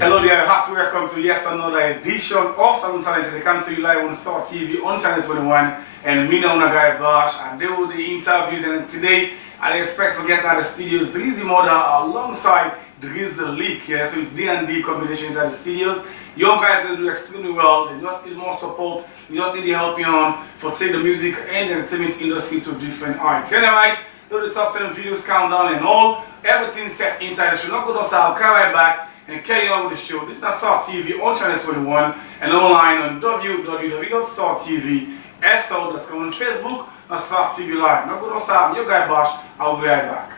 Hello there, hearty welcome to yet another edition of Salon Talent. They come to you live on Star TV on Channel 21, and me now guy Bosh. I do the interviews, and today I expect to get out the studios Drizzy Mother alongside Drizzy Leak. Yeah, so it's D&D combination inside the studios. Young guys they do extremely well. They just need more support. You just need the help you on for take the music and the entertainment industry to different heights. Anyway, do the top 10 videos countdown and all. Everything set inside the show. Not good, so I'll come right back and carry on with the show. This is Star TV on Channel 21 and online on www.startvsl.com on Facebook and Star TV Live. Now go to Sam, your guy Bosh. I'll be right back.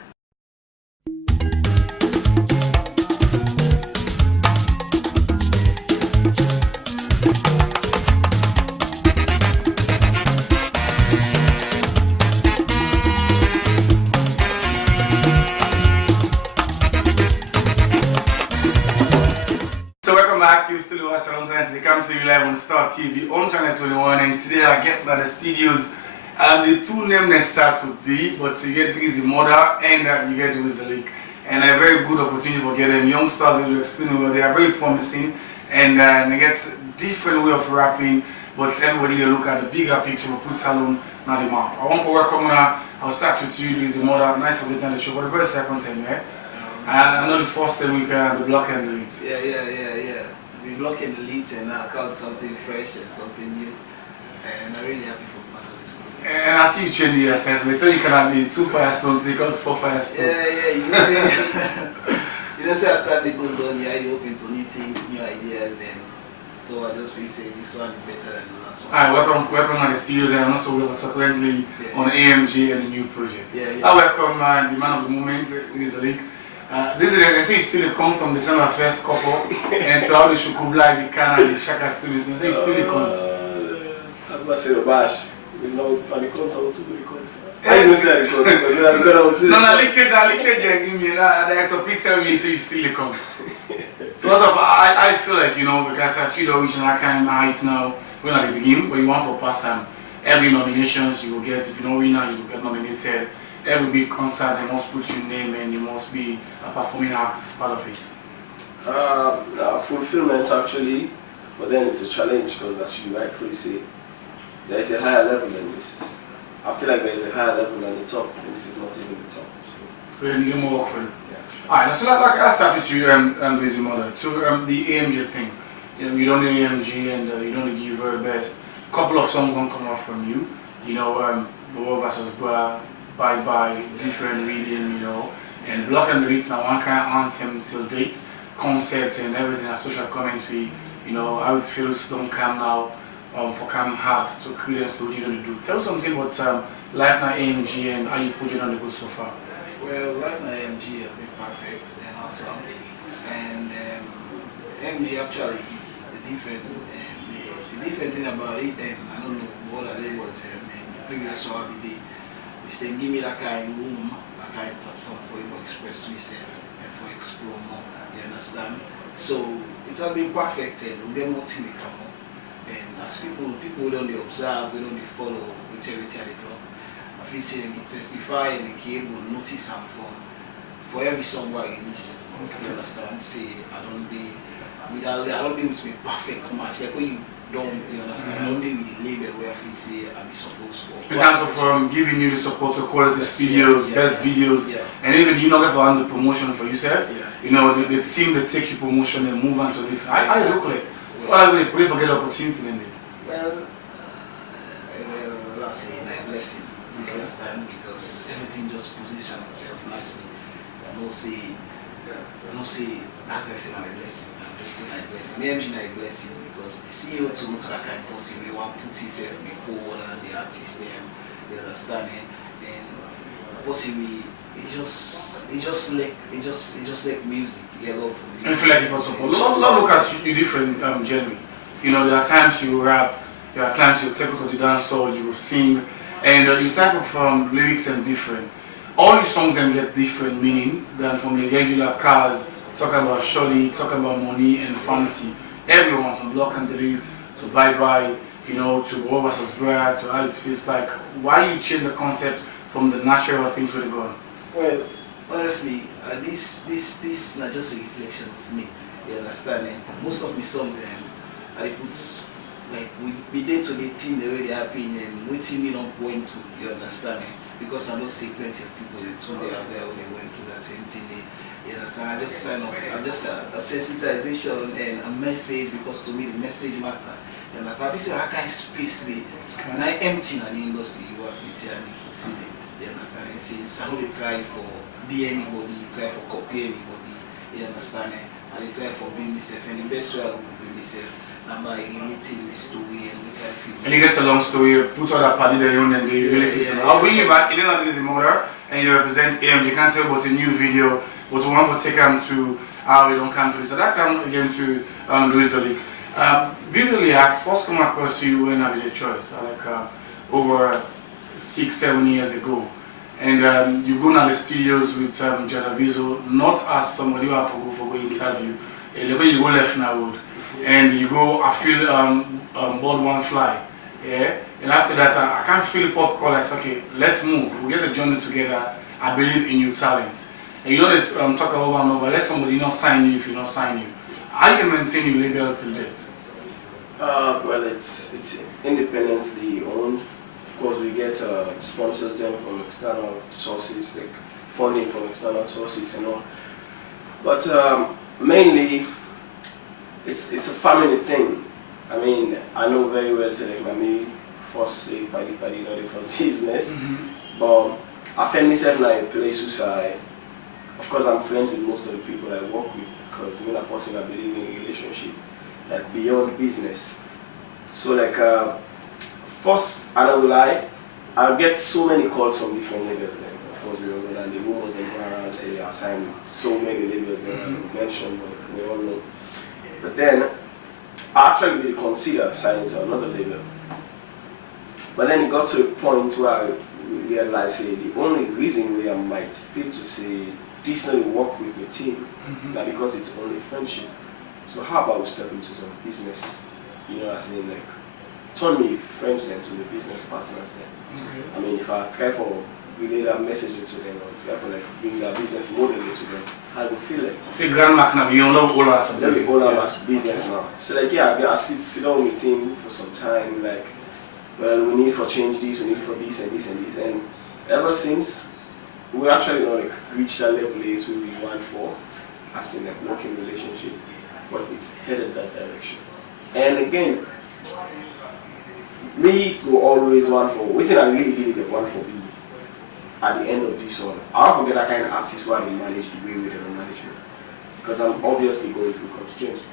You still watch Salone Talent. They come to you live on Star TV on Channel 21, and today I get by the studios. The two names start with D, but you get Drizzy Mother and you get Drizzy Leak, and a very good opportunity for getting youngsters that do extremely well. They are very promising, and they get different way of rapping, but everybody they look at the bigger picture. We put Salone on the map. I want to welcome now. I'll start with you, Drizzy Mother. Nice for getting on the show for the very second time, right? I know the first time we can the block and delete. Yeah. We block and delete and now called something fresh and something new, and I'm really happy for part of it. And I see you change the hairstyles. We tell you can be 2 firestones, they got 4 firestones. Yeah. You know say as time goes on, you open to new things, new ideas, and so I just really say this one is better than the last one. Alright, welcome on the studios, and also we're currently on AMG and a new project. Yeah. I welcome the man of the moment, Drizzy Leak. This is they say you still a count from the December first couple and to how the Shukubla, the Kana, the Shaka still is. They say you still a count. I'm not saying Bash. We know for the count, how to do the count. I don't say the count, but I'm going to. No, leakage, give me that. The XOP tell me, say you still a count. So what's up? I feel like, you know, because as you know, reaching that kind of height now, we're not at the beginning, but you want for past time. Every nominations you will get, if you know winner, you will get nominated. Every big concert, they must put your name and you must be a performing artist, part of it. Fulfillment actually, but then it's a challenge because as you rightfully say, there is a higher level than this. I feel like there is a higher level than the top, and this is not even the top. So you get more work for it. Yeah, Alright, so like I start with you, Drizzy Mother, to the AMG thing. You don't do AMG and you don't give your best. Couple of songs don't come out from you. You know, Boa versus Boa. Bye, different reading, you know, and block and delete now one kind of anthem till date, concept and everything, a social commentary, you know, how it feels don't come now, for come hard to credence to what you're going to do. Tell us something about Life Now AMG and how you put it on the go so far. Well, Life Now AMG has been perfect and awesome, and AMG actually, the different thing about it, and I don't know what I did was the previous one we did. They give me that kind of room, that kind of platform for you to express myself and for explore more, you understand? So it has been perfect and we get more things come up. And as people don't observe, we don't follow with everything they do. I feel say they testify and they can able to notice and for every song I release. You understand? Say I don't be able to be perfect match. Like when you don't, you understand? I don't be with the label where I feel say I be supposed for. In terms of giving you the support to quality studios, best videos, and even you know that for the promotion for yourself, you know, the team that take you promotion and move on to different. I look like, what are we pray for get opportunity in there? Well, I say a blessing, you understand, because everything just positions itself nicely. I don't say that's like my blessing. I'm just saying my blessing. The MG my blessing because the CEO to that kind of possibly want to put himself before and the artist them, you understand it, and possibly it just like music. You love for music. I feel like it was support. Look at you different genre. You know, there are times you rap, there are times you take it to the dance hall, you will sing, and you type of lyrics and different. All your songs then get different meaning than from the regular cars, talking about shorty, talking about money and fancy. Everyone from block and delete to bye, you know, to Boa versus Boa, to how it feels like. Why you change the concept from the natural things where they go? Well, honestly, this not just a reflection of me. You understand? And most of my songs, I put like we be day to day thing the way they happen and waiting me not going to. You understand? Because I don't see plenty of people in Sunday out there who they went through that same thing. You understand? I just sign up. I'm just a sensitization and a message because to me the message matter. You understand? If you say I can't space the when I empty in the industry, what we say I need to fulfill it. You understand? It says I know they try for be anybody, try for copy anybody. You understand? And they try for being myself. And the best way I will be myself and by imitating the story and which I feel. And you get a long story, put all that party there on and the relatives. I'll bring you back. Elena is the mother and you represent AMG. You can't tell about a new video, but we want to take them to how we don't come to this. So that time again to Louis Dolik. Vividly, I first come across you when I made a choice, like over 6-7 years ago. And you go to the studios with Jadavizo, not as somebody who have to go for an interview. And when you go left now road, and you go, I feel board one fly. Yeah? And after that, I can't feel pop call. I say, okay, let's move. We get a journey together. I believe in your talent. And you know this talk over and over. Let somebody not sign you if you not sign you. How do you maintain your label till death? Well, it's independently owned. Of course, we get sponsors then from external sources, like funding from external sources and all. But mainly, it's a family thing. I mean, I know very well, say like my me first say party, not from business. But I find myself in a place where of course, I'm friends with most of the people I work with because when a person I believe in a relationship, like beyond business. So like first, I don't lie, I get so many calls from different labels. And of course, we all know that the rumors that go around say they are signed with so many labels that I mentioned, but we all know. But then, I actually did consider signing to another label. But then it got to a point where I realized the only reason where I might feel to say this not work with my team, not because it's only friendship. So how about we step into some business? You know, as in like turn me friends then to the business partners then. I mean, if I try for relay that message to them or try for like bring that business model into them, I will feel like. Say grandma now, you don't know all as a Let's business. all as business now. So like yeah, I sit down with him for some time, like, well, we need for change this, we need for this and this and this, and ever since we actually not like reached that level is where we want for, as in like working relationship, but it's headed that direction. And again, me will always want for waiting I really the one for me at the end of this one. I'll forget that kind of artist who I manage the way we don't manage me. Because I'm obviously going through constraints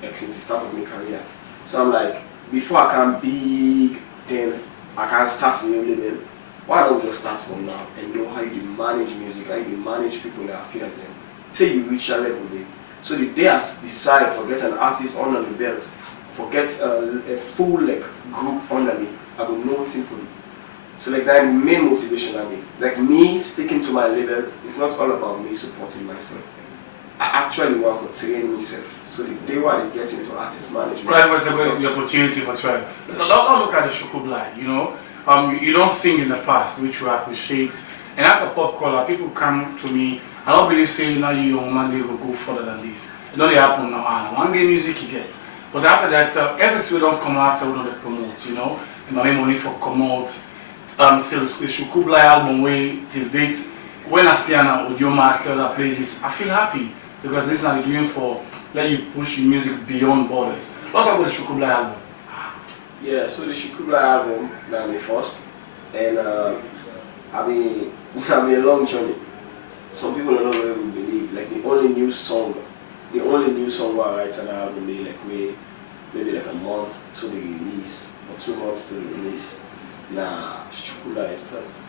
like since the start of my career. So I'm like, before I can big, then I can start a new living. Why don't we just start from now and know how you manage music, how you manage people that affairs them till you reach that level there. So the day I decide forget an artist under the belt, forget a full like group under me, I will know what's in for me. So like that main motivation I mean. Like me sticking to my label is not all about me supporting myself. I actually want to train myself. So the day when I get into artist management. Right, what's the opportunity for trying? Don't look at the Shukubla, you know. You don't sing in the past, which you appreciate. And after pop color, people come to me. I don't believe saying now you young man they will go further than this. It don't happen now. One day music you get. But after that, everything we don't come after we don't promote, you know. And I money for promote till the Shukubla album way till date. When I see an audio market other places, I feel happy because this is not doing for let you push your music beyond borders. Let's talk about the Shukubla album. Yeah, so the Shukubla album ran the first, and I mean a long journey. Some people don't know what we believe. Like the only new song where I write an album be like maybe like a month to the release or 2 months to the release. Nah, Shukubla itself.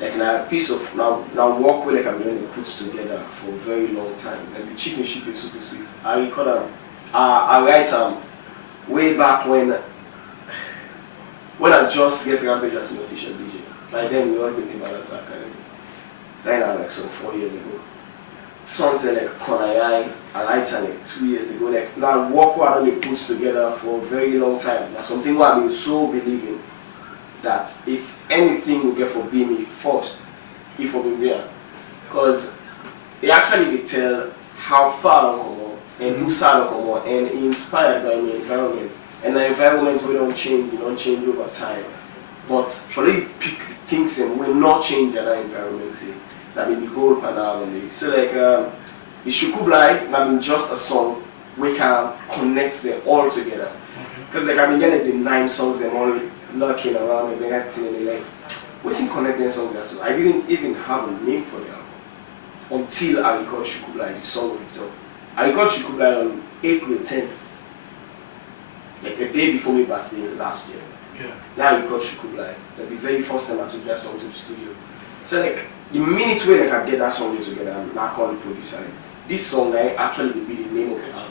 Like now a piece of now work with like I've been put together for a very long time. Like the chicken ship is super sweet. I record I write way back when I just get Rampage as an official DJ. By then we all been in Balance Academy. Then like some 4 years ago. Songs that like Konayai, I write like 2 years ago. Like now work what I put together for a very long time. That's something what I've been so believing that if anything will get for being me first, if for me real, because they actually they tell how far I come on and who side I come on and inspired by my environment. And the environment we don't change over time. But for the pick things and we not change that environment, that mean the goal panel. So like the Shukublai, that mean just a song we can connect them all together. Because like I mean like the 9 songs them all lurking around and then singing like what's in connecting songs there? So I didn't even have a name for them until I recorded Shukublai, the song itself. I recorded Shukublai on April 10th. Like a day before my birthday last year. Yeah. Now I recorded Shukublai. Like the very first time I took that song to the studio. So like the minute where like I get that song together, I'm not calling the producer. Like, this song I actually will be the name of the album.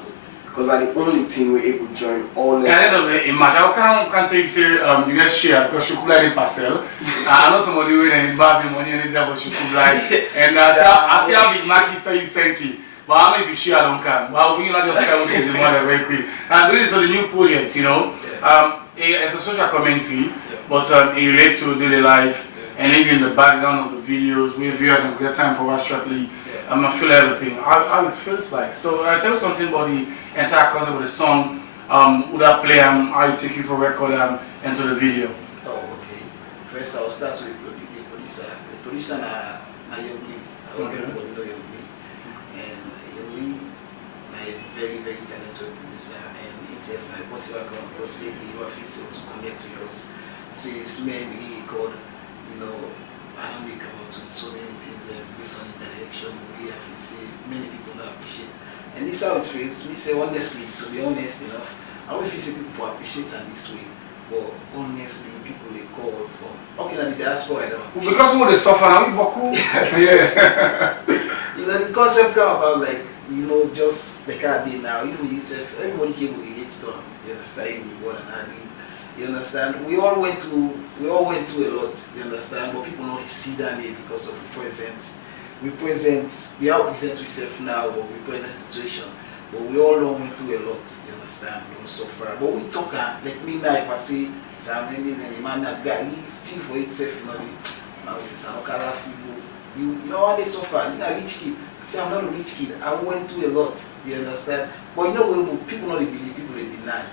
Because I'm the only team we're able to join all the yeah, imagine how can you say you get share because Shukublai in parcel. I know somebody will buy me money and it's about Shukublai. And I see how big market tell you thank you. But I don't know if you share, I don't can. But we not just tell you this money very quick. And this is the new project, you know. It's a social commentary, but it relates to daily life and even the background of the videos where viewers can get time for watch shortly. I feel everything. How it feels like. So tell me something about the entire concept of the song. Would that play how you take you for record and to the video? Oh, okay. First, I'll start with the producer. The producer na Young Lee. Everybody know Young Lee. And Young Lee, a very, very talented producer. And it's a possible come across lately. What feels to connect with us. Since men he called, you know, I only come out to so many things and this on direction we have to say many people don't appreciate. And this is how it feels. We say honestly, to be honest enough, I always say people appreciate and this way. But honestly, people they call from okay now the diaspora I don't know. Because we suffer now we boku. Yeah. You know the concept come about like, you know, just the car day now, even yourself, everybody came with relate to them. You understand? Even more than that. You understand? We all went through a lot, you understand? But people don't see that name because of the present. We all present ourselves now, but we present situation. But we all went through a lot, you understand? Don't suffer. But we talk like me now, if I say, I'm ending and a man that guy, he think for itself, you know, now it's a color people. You know how they suffer, you know, rich kid. See, I'm not a rich kid. I went through a lot, you understand? But you know, people don't believe, people they deny.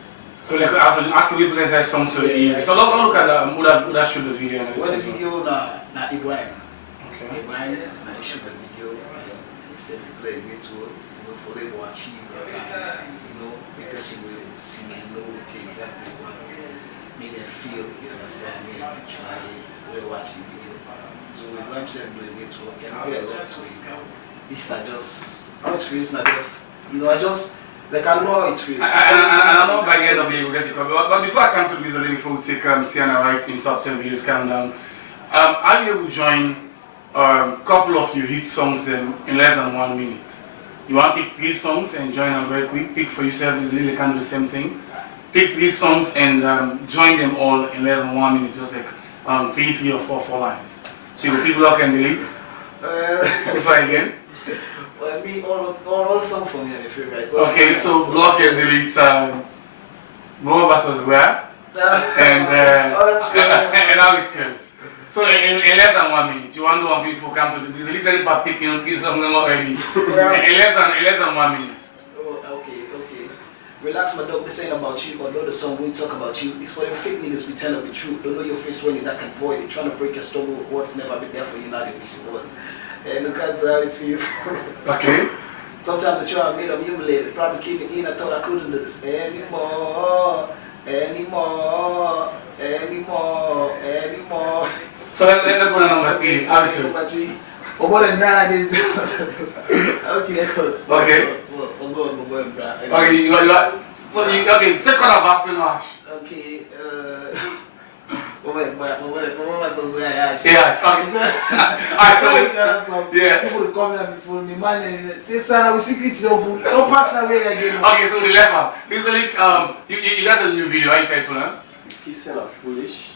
So like actually present that song so easy. So look at that. Would that shoot the video? Well, the video na Ibrahim. Okay. Ibrahim na shoot the video and he said we play it to, you know, for them to achieve and you know the person will see and know exactly what made them feel. You understand? Made them try will watch the video. So Ibrahim said we play it to and we a lot so you can. It's not just how it feels. Not just you know I just. Like I know how it feels. I know by the end of the day we'll get to cover. But before I come to the visual, before we take Sienna right in top 10 videos countdown, are you able to join a couple of your hit songs then in less than 1 minute? You want to pick 3 songs and join them very quick. Pick for yourself easily, you can do the same thing. Pick 3 songs and join them all in less than 1 minute, just like 3 or 4 lines. So you pick block and delete. Try again. Well, me, all songs for me are my favorite. Okay, so block and delete More versus Where and how it feels. So in less than 1 minute, you want to know when people come to this literally by picking 3 songs already. in less than 1 minute. Oh, okay. Relax, my dog. This ain't about you. Although the song we talk about you, it's for the fake niggas pretend to be true. Don't know your face when you're that can void. They're trying to break your struggle with what's never been there for you. Now they wish it was. And look at how it feels. Okay. Sometimes the try I made them humiliated. Probably came in. I thought I couldn't do this anymore. So let's go to number 3. How it feels? But more than that is okay. Okay. Okay, you got so you okay, take on a verse with Ash. Okay, yeah, alright, so yeah. People come here before me, man. Say, son, we secret don't pass away again. Okay, so the level. This is like you got a new video. How you title it? Facing a foolish.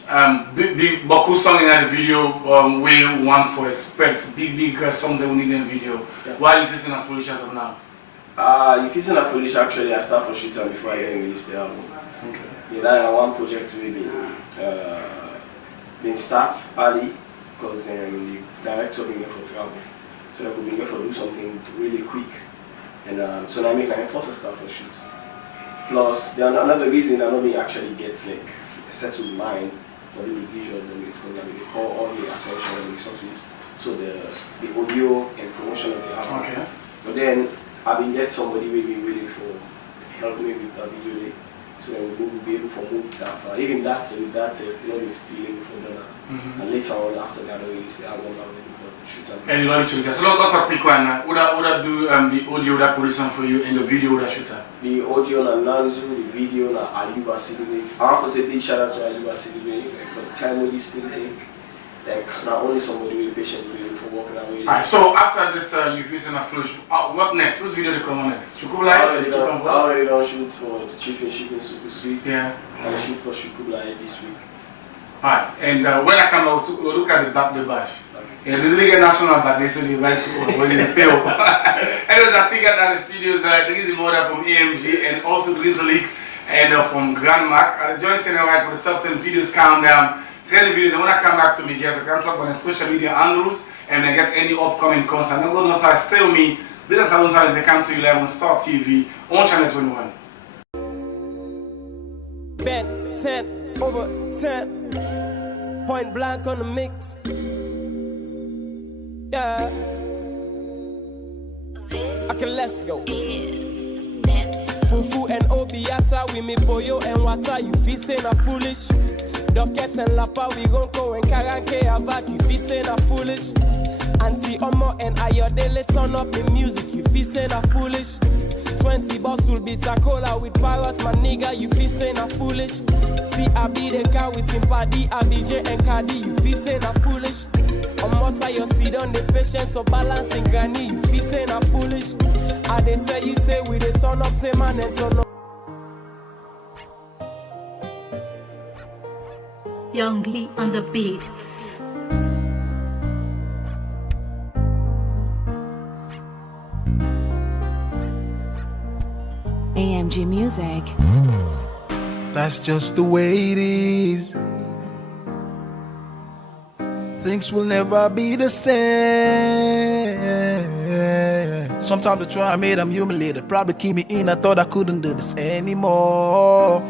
Big Boku song in the video. Way one for expect big songs that we need in video. Yeah. Why are you facing a foolish as of now? You facing a foolish actually. I start for shooting before I get released the album. Okay. Yeah, that one project will be been start early because the director been here for travel. so that we can get for do something really quick. And so I make like force stuff for shoot. Plus, another reason I know me actually gets like a settled mind for the visuals and it's going to be all the attention and resources to the audio and promotion of the album. Okay. But then I've been get somebody will be willing for help me with that video day. So then we will be able to move that far. Even that's it, you know, we're still able for that. And later on after that we release the album now ready for shoot and And you know, so let's talk quick one. Would I do the audio that production for you and the video that shooter? the audio na Nanzu, the video na Aliba Sidibe. I have to say big shout out to Aliba Sidibe for the time with this thing take. Like not only somebody will be patient with for working away. Alright, so after this you've used a flush. What next? Whose video to come on next? Shukublai? I already done shoot for the Chief and Chicken Super Sweet. Yeah. And shoot for Shukublai this week. Alright, and when I come out, we'll look at the back the bash. Yeah, this is like a national back, they say the right to when you pay. Anyways, I still got at the studios, the Rizzy Mother from AMG and also the Rizzy League and from Grand Mac. The joint center right for the top 10 videos countdown. 10 videos, and when I come back to me, guys, I can talk about the social media handles and I get any upcoming content. I'm going to say, stay with me. This is Salone Talent, they come to you live on Star TV on Channel 21. Bet 10 over 10. Point blank on the mix. Yeah. Okay, let's go. Fufu and Obiata, we me boyo and water. You feel saying I'm foolish. Dockets and Lapa, we gon' go and Karanke Avak. You feel saying I'm foolish. Auntie Omo and Ayodele turn up the music. You feel saying I'm foolish. 20 bottles will be Tacola with parrots, my nigga. You feel saying I'm foolish. See, I be the car with Simpadi, ABJ and Cardi. You feel saying I'm foolish. On motor, you see on the patience of balancing granny. You feel saying I'm foolish. I didn't tell you, say we did turn up, say man and turn up. Young Lee on the beats. AMG Music. That's just the way it is. Things will never be the same. Sometimes I try and make them humiliated. Probably keep me in. I thought I couldn't do this anymore.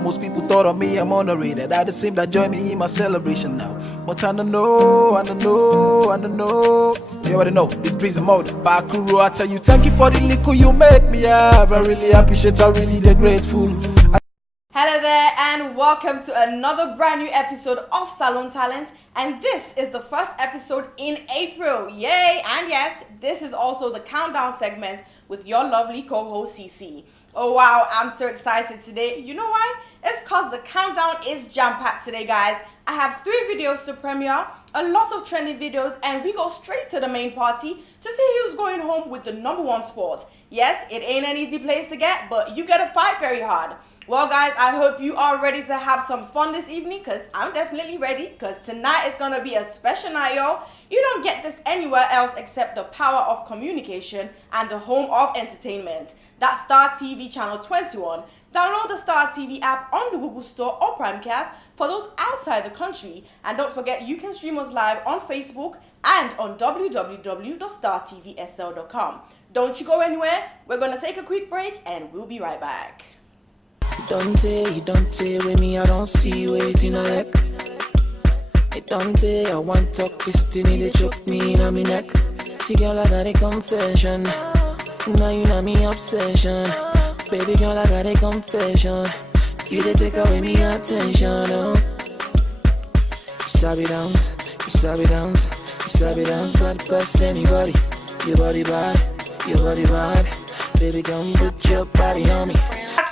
Most people thought of me, I'm underrated. I just seem to join me in my celebration now. But I don't know. You already know, the reason more than Bakuru. I tell you, thank you for the liquor you make me have. I really appreciate, I really grateful. Hello there and welcome to another brand new episode of Salone Talent, and this is the first episode in April. Yay! And yes, this is also the countdown segment with your lovely co-host CC. Oh wow, I'm so excited today. You know why? It's cause the countdown is jam-packed today, guys. I have 3 videos to premiere, a lot of trending videos, and we go straight to the main party to see who's going home with the #1 spot. Yes, it ain't an easy place to get, but you gotta fight very hard. Well guys, I hope you are ready to have some fun this evening, because I'm definitely ready, because tonight is going to be a special night, y'all. You don't get this anywhere else except the power of communication and the home of entertainment. That's Star TV channel 21. Download the Star TV app on the Google Store or Primecast for those outside the country. And don't forget, you can stream us live on Facebook and on www.startvsl.com. Don't you go anywhere. We're going to take a quick break and we'll be right back. You don't tell with me, I don't see you waiting on like. It don't tell, I want talk destiny, they choke me in my neck. See girl, I got a confession. Now you know me obsession. Baby girl, I got a confession. You they take away me attention, oh. You sabi dance, bad pass anybody. Your body bad. Baby, come put your body on me.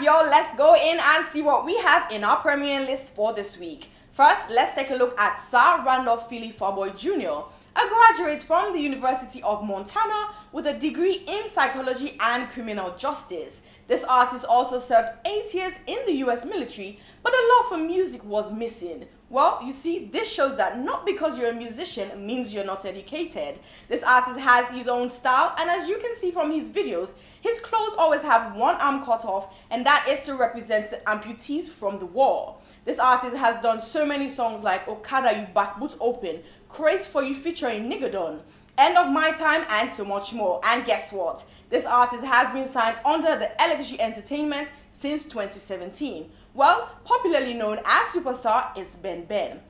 Y'all, let's go in and see what we have in our premiering list for this week. First, let's take a look at Sir Randolph Philly Farboy Jr., a graduate from the University of Montana with a degree in psychology and criminal justice. This artist also served 8 years in the US military, but a love for music was missing. Well, you see, this shows that not because you're a musician means you're not educated. This artist has his own style, and as you can see from his videos, his clothes always have one arm cut off, and that is to represent the amputees from the war. This artist has done so many songs like Okada You Back Boot Open, Craze For You featuring Niggadon, End of My Time, and so much more. And guess what? This artist has been signed under the LXG Entertainment since 2017. Well, popularly known as Superstar, it's Ben Ben.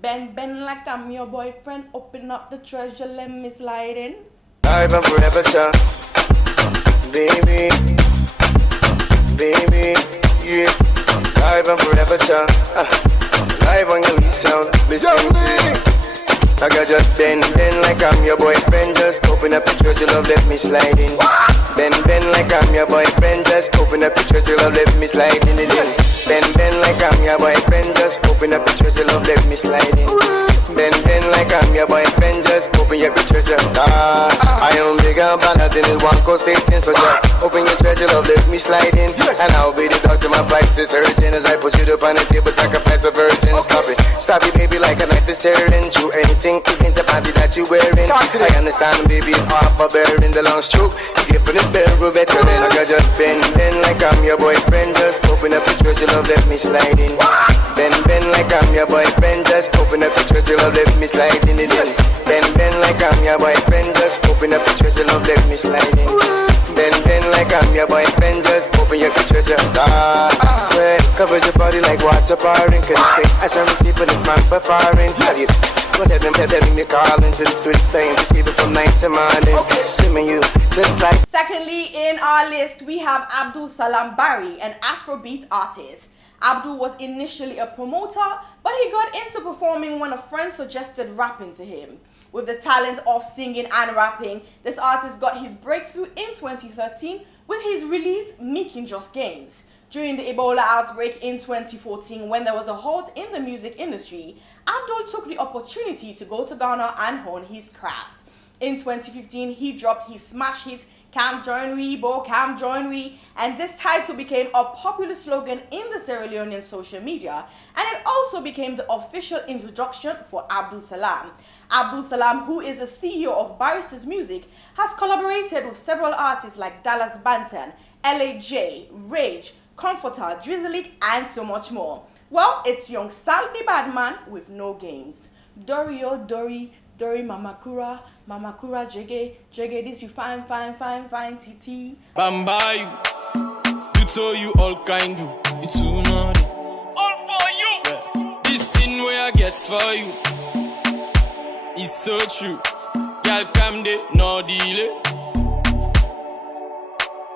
Ben Ben, like I'm your boyfriend, open up the treasure, let me slide in. Live and forever, sir. Baby, baby, yeah. Live and forever, sir. Live on your sound, listen to me. I got just bend like I'm your boyfriend. Just open up the church, your love, let me slide in. Bend like I'm your boyfriend. Just open up the church, your love, let me slide in. Bend like I'm your boyfriend. Just open up the church, your love, let me slide in. Bend like I'm your boyfriend. Just open up the church, I am bigger and better than this one coast Satan. So just open your church, your love, let me slide in. And I'll be the doctor, my flight is urgent. As I put you up on the table, sacrifice a virgin. Stop it, baby, like a knife is tearing through anything. Even the body that you wearing. I understand, baby, it's hard for bearing the long stroke. You get for the barrel better than I got just bend like I'm your boyfriend. Just open up the church, your love, let me slide in. Bend like I'm your boyfriend. Just open up the church, your love, let me slide in. Bend like I'm your boyfriend. Just open up the church, your love, let me slide in. Bend like I'm your boyfriend. Just open up the church, sweat covers your body like water pouring. Cause I shall receive for this man for firing. Having me calling to the sweet thing, receive it from night to morning. Swimming you just like. Secondly, in our list, we have Abdul Salam Barry, an Afrobeat artist. Abdul was initially a promoter, but he got into performing when a friend suggested rapping to him. With the talent of singing and rapping, this artist got his breakthrough in 2013 with his release Making Just Gains. During the Ebola outbreak in 2014, when there was a halt in the music industry, Abdul took the opportunity to go to Ghana and hone his craft. In 2015, he dropped his smash hit, Come Join We, Bo, Come Join We, and this title became a popular slogan in the Sierra Leonean social media, and it also became the official introduction for Abdul Salam. Abdul Salam, who is the CEO of Barrister's Music, has collaborated with several artists like Dallas Banton, LAJ, Rage, Comforter, Drizzly, and so much more. Well, it's young Sal the Badman with no games. Dory, oh Dory, Dory Mamakura, Mamakura Jege, Jege this you fine, TT. Bamba you told you all kind you, it's too much. All for you. Yeah. This thing where I get for you, it's so true. Y'all come de no delay.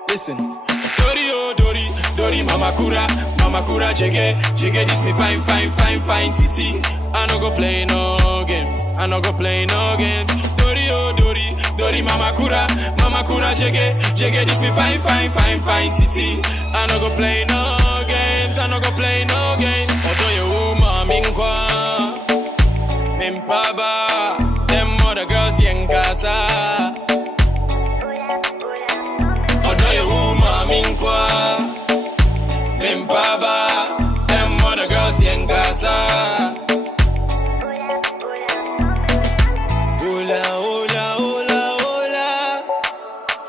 Listen, Dory, oh Dory, Dory Mamakura, Mamakura Jege, Jege this me fine, TT. I no go play no games, I no go play no games. Dory, oh Dory, Dory Mamakura, Mamakura Jege, Jege this me fine, TT. I no go play no games, I no go play no games. Odo ye woman minkwa, mimpaba, them other girls yenkasa. Odo ye woman minkwa, mimpaba, them other girls yenkasa.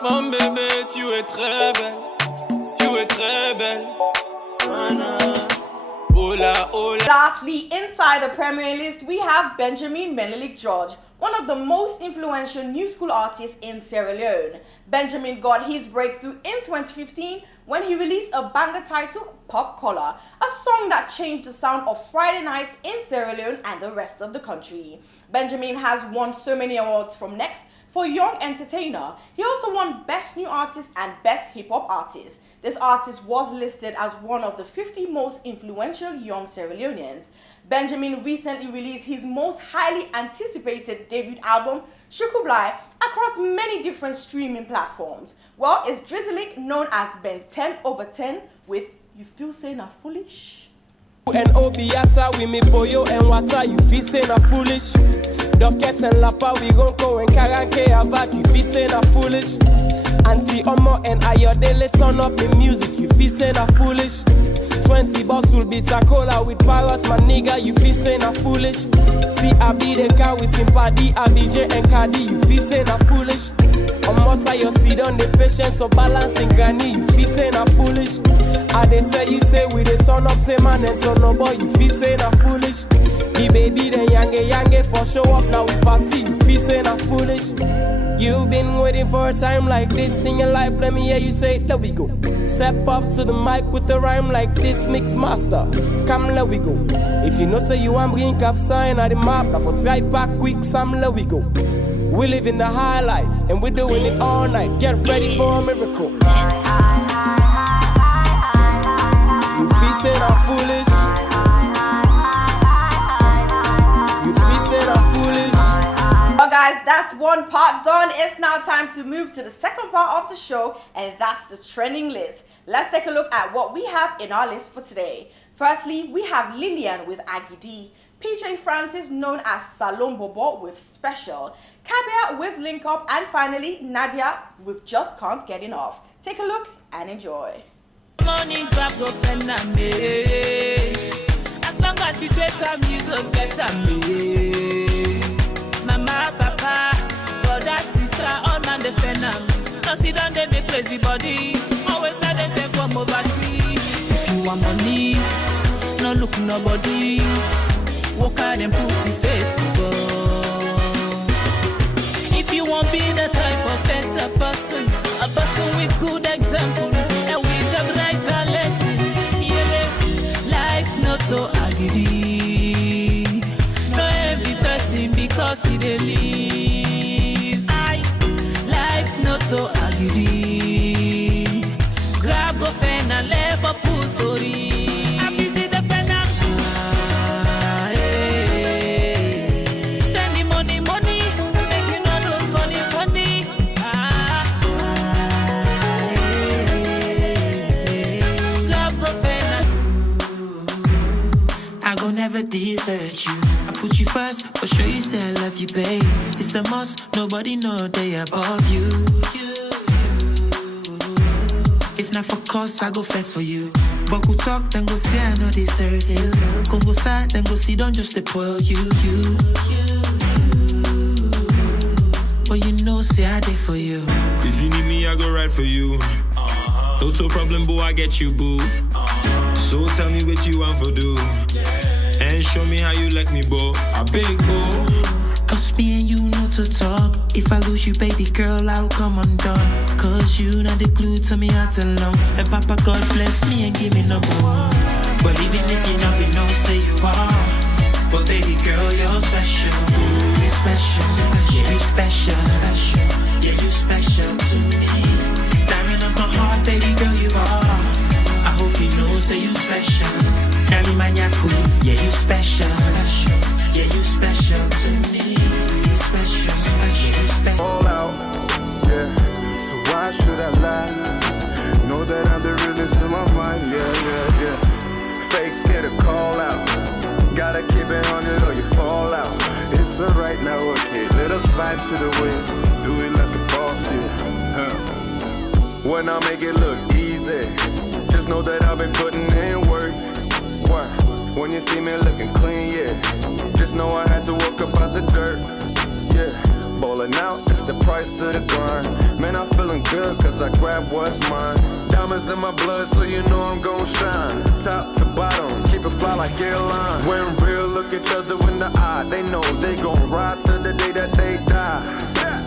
Mon bébé, tu es très belle, Anna. Hola, hola. Lastly, inside the Premier List, we have Benjamin Menelik George, one of the most influential new school artists in Sierra Leone. Benjamin got his breakthrough in 2015 when he released a banger titled Pop Collar, a song that changed the sound of Friday nights in Sierra Leone and the rest of the country. Benjamin has won so many awards from Next for Young Entertainer. He also won Best New Artist and Best Hip Hop Artist. This artist was listed as one of the 50 most influential young Sierra Leoneans. Benjamin recently released his most highly anticipated debut album, Shukublai, across many different streaming platforms. Well, it's Drizzly, known as Ben 10/10, with You Feel Say Na Foolish. And Obiata, we me boyo and water, you feel say na foolish. Dockets and Lapa, we gon' go and Karanke Avak, you feel say na foolish. Auntie Omo and Ayodele turn up the music, you feel say na foolish. 20 bottle bitter cola with parrot, my nigga, you feel say na foolish. See, I be the car with him paddy, ABJ and Cardi, you feel say na foolish. I'm motor your seed on the patience of balancing granny, you feel say na foolish. I dey tell you say we dey turn up to man and turn up boy, you feel say na foolish. The baby then yange for show up, now we party, you feel say na foolish. You've been waiting for a time like this in your life, let me hear you say, let we go. Step up to the mic with a rhyme like this, mix master, come let we go. If you know say you want bring up sign at the map, now for try back quick, some let we go. We live in the high life, and we're doing it all night, get ready for a miracle. You feel say I'm foolish. You feel say I'm foolish. Well guys, that's one part done. It's now time to move to the second part of the show, and that's the trending list. Let's take a look at what we have in our list for today. Firstly, we have Lillian with Agidi, PJ Francis known as Salone Bobo with Special, Kabia with Link Up, and finally Nadia with Just Can't Get Enough. Take a look and enjoy. Morning grab go send me. As long as you chase them, you go get me. Mama, papa, brother, sister, all and defend them. No sit down, they make crazy body. Always let them say from overseas. If you want money, no look nobody. Walk out and put your face to go. If you want be the type of better person, a person with good example, and with a brighter lesson. Yeah, life not so agony. No every person because he dey live. Life not so agony. Grab go fen and left a put story. I'm busy the fen and spend the money, make you not look funny. Grab go fen and I gon' never desert you. I put you first, for sure you say I love you, babe. It's a must, nobody know they above you. If not for cause, I go fight for you. But go talk, then go say I know they serve you. Go side, then go see, don't just spoil you. But you know, say I did for you. If you need me, I go ride for you. No problem, boo, I get you, boo. So tell me what you want for do. And show me how you like me, boo. A big boo. Cause me and you know to talk. If I lose you, baby girl, I'll come undone. Cause you not the glue to me heart alone. And Papa God bless me and give me number one. But even if you not be no, say you are. But baby girl, you're special. Ooh, you're special. Yeah, you special. Yeah, you special to me. Diamond on my heart, baby girl, you are. I hope you know, say you special. Kali Manyaku, yeah, you special. Yeah, you special to me. You special. All out, yeah. So why should I lie? Know that I'm the realest in my mind, yeah. Fake scared to call out. Gotta keep it 100 or you fall out. It's alright now, okay. Let us vibe to the wind. Do it like a boss, yeah. When I make it look easy, just know that I've been putting in work. Why? When you see me looking clean, yeah. Just know I had to walk up out the dirt, yeah. Ballin' out, it's the price to the grind. Man, I'm feeling good cause I grab what's mine. Diamonds in my blood so you know I'm gon' shine. Top to bottom, keep it fly like airline. When real, look each other in the eye. They know they gon' ride to the day that they die.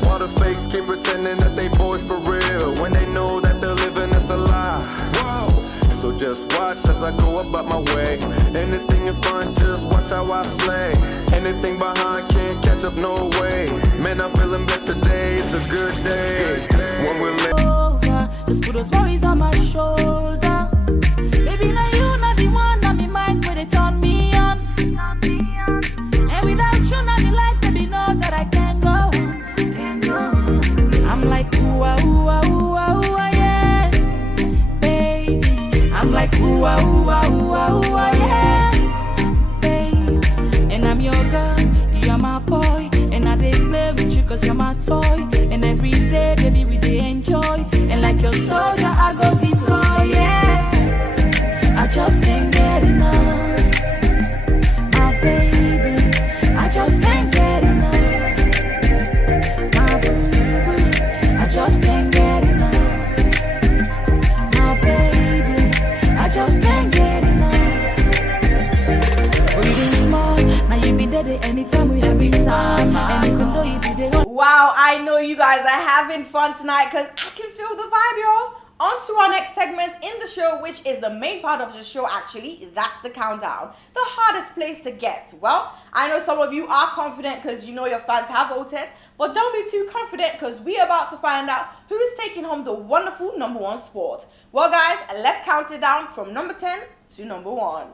While the fakes keep pretending that they boys for real, when they know that they're living is a lie. Whoa. So just watch as I go about my way. Anything in front, just watch how I slay. Anything behind can't catch up, no way. Man, I'm feeling best today, it's a good day. When we're over, just put those worries on my shoulder. Baby, now you not the one on me mind, put it on me on. And without you, not the light, baby, know that I can't go. I'm like, ooh, ah, ooh, ah, ooh, ah, ooh, ah, yeah. Baby, I'm like, ooh, ah, ooh, ah, ooh, ah, ooh, ah, yeah. Babe, and I'm your girl, you're my boy, and I we having time. And even though you be the Wow, I know you guys are having fun tonight because I can feel the vibe, y'all. On to our next segment in the show, which is the main part of the show actually. That's the countdown. The hardest place to get. Well, I know some of you are confident because you know your fans have voted. But don't be too confident because we're about to find out who is taking home the wonderful number 1 spot. Well, guys, let's count it down from number 10 to number 1.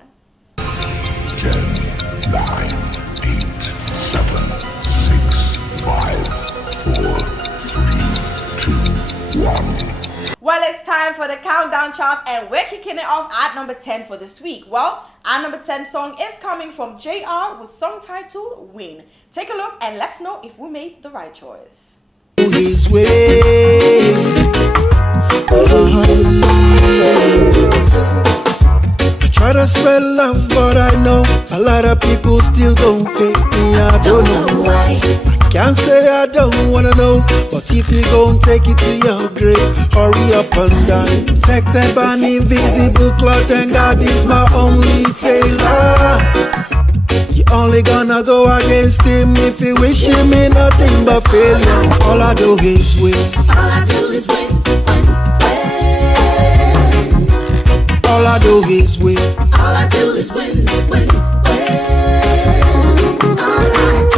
10, 9, 8, 7, 6, 5, 4, 3, 2, 1. Well, it's time for the countdown chart and we're kicking it off at number 10 for this week. Well, our number 10 song is coming from JR with song titled Win. Take a look and let's know if we made the right choice. His way. I try to spread love, but I know a lot of people still don't pay me. I don't know why. I can't say I don't wanna know, but if you gon' take it to your grave, hurry up and die. Protected by an invisible cloth, and God is my only tailor. You only gonna go against him if you wish him in nothing but failure. All I do is win. all I do is win. All I do is win.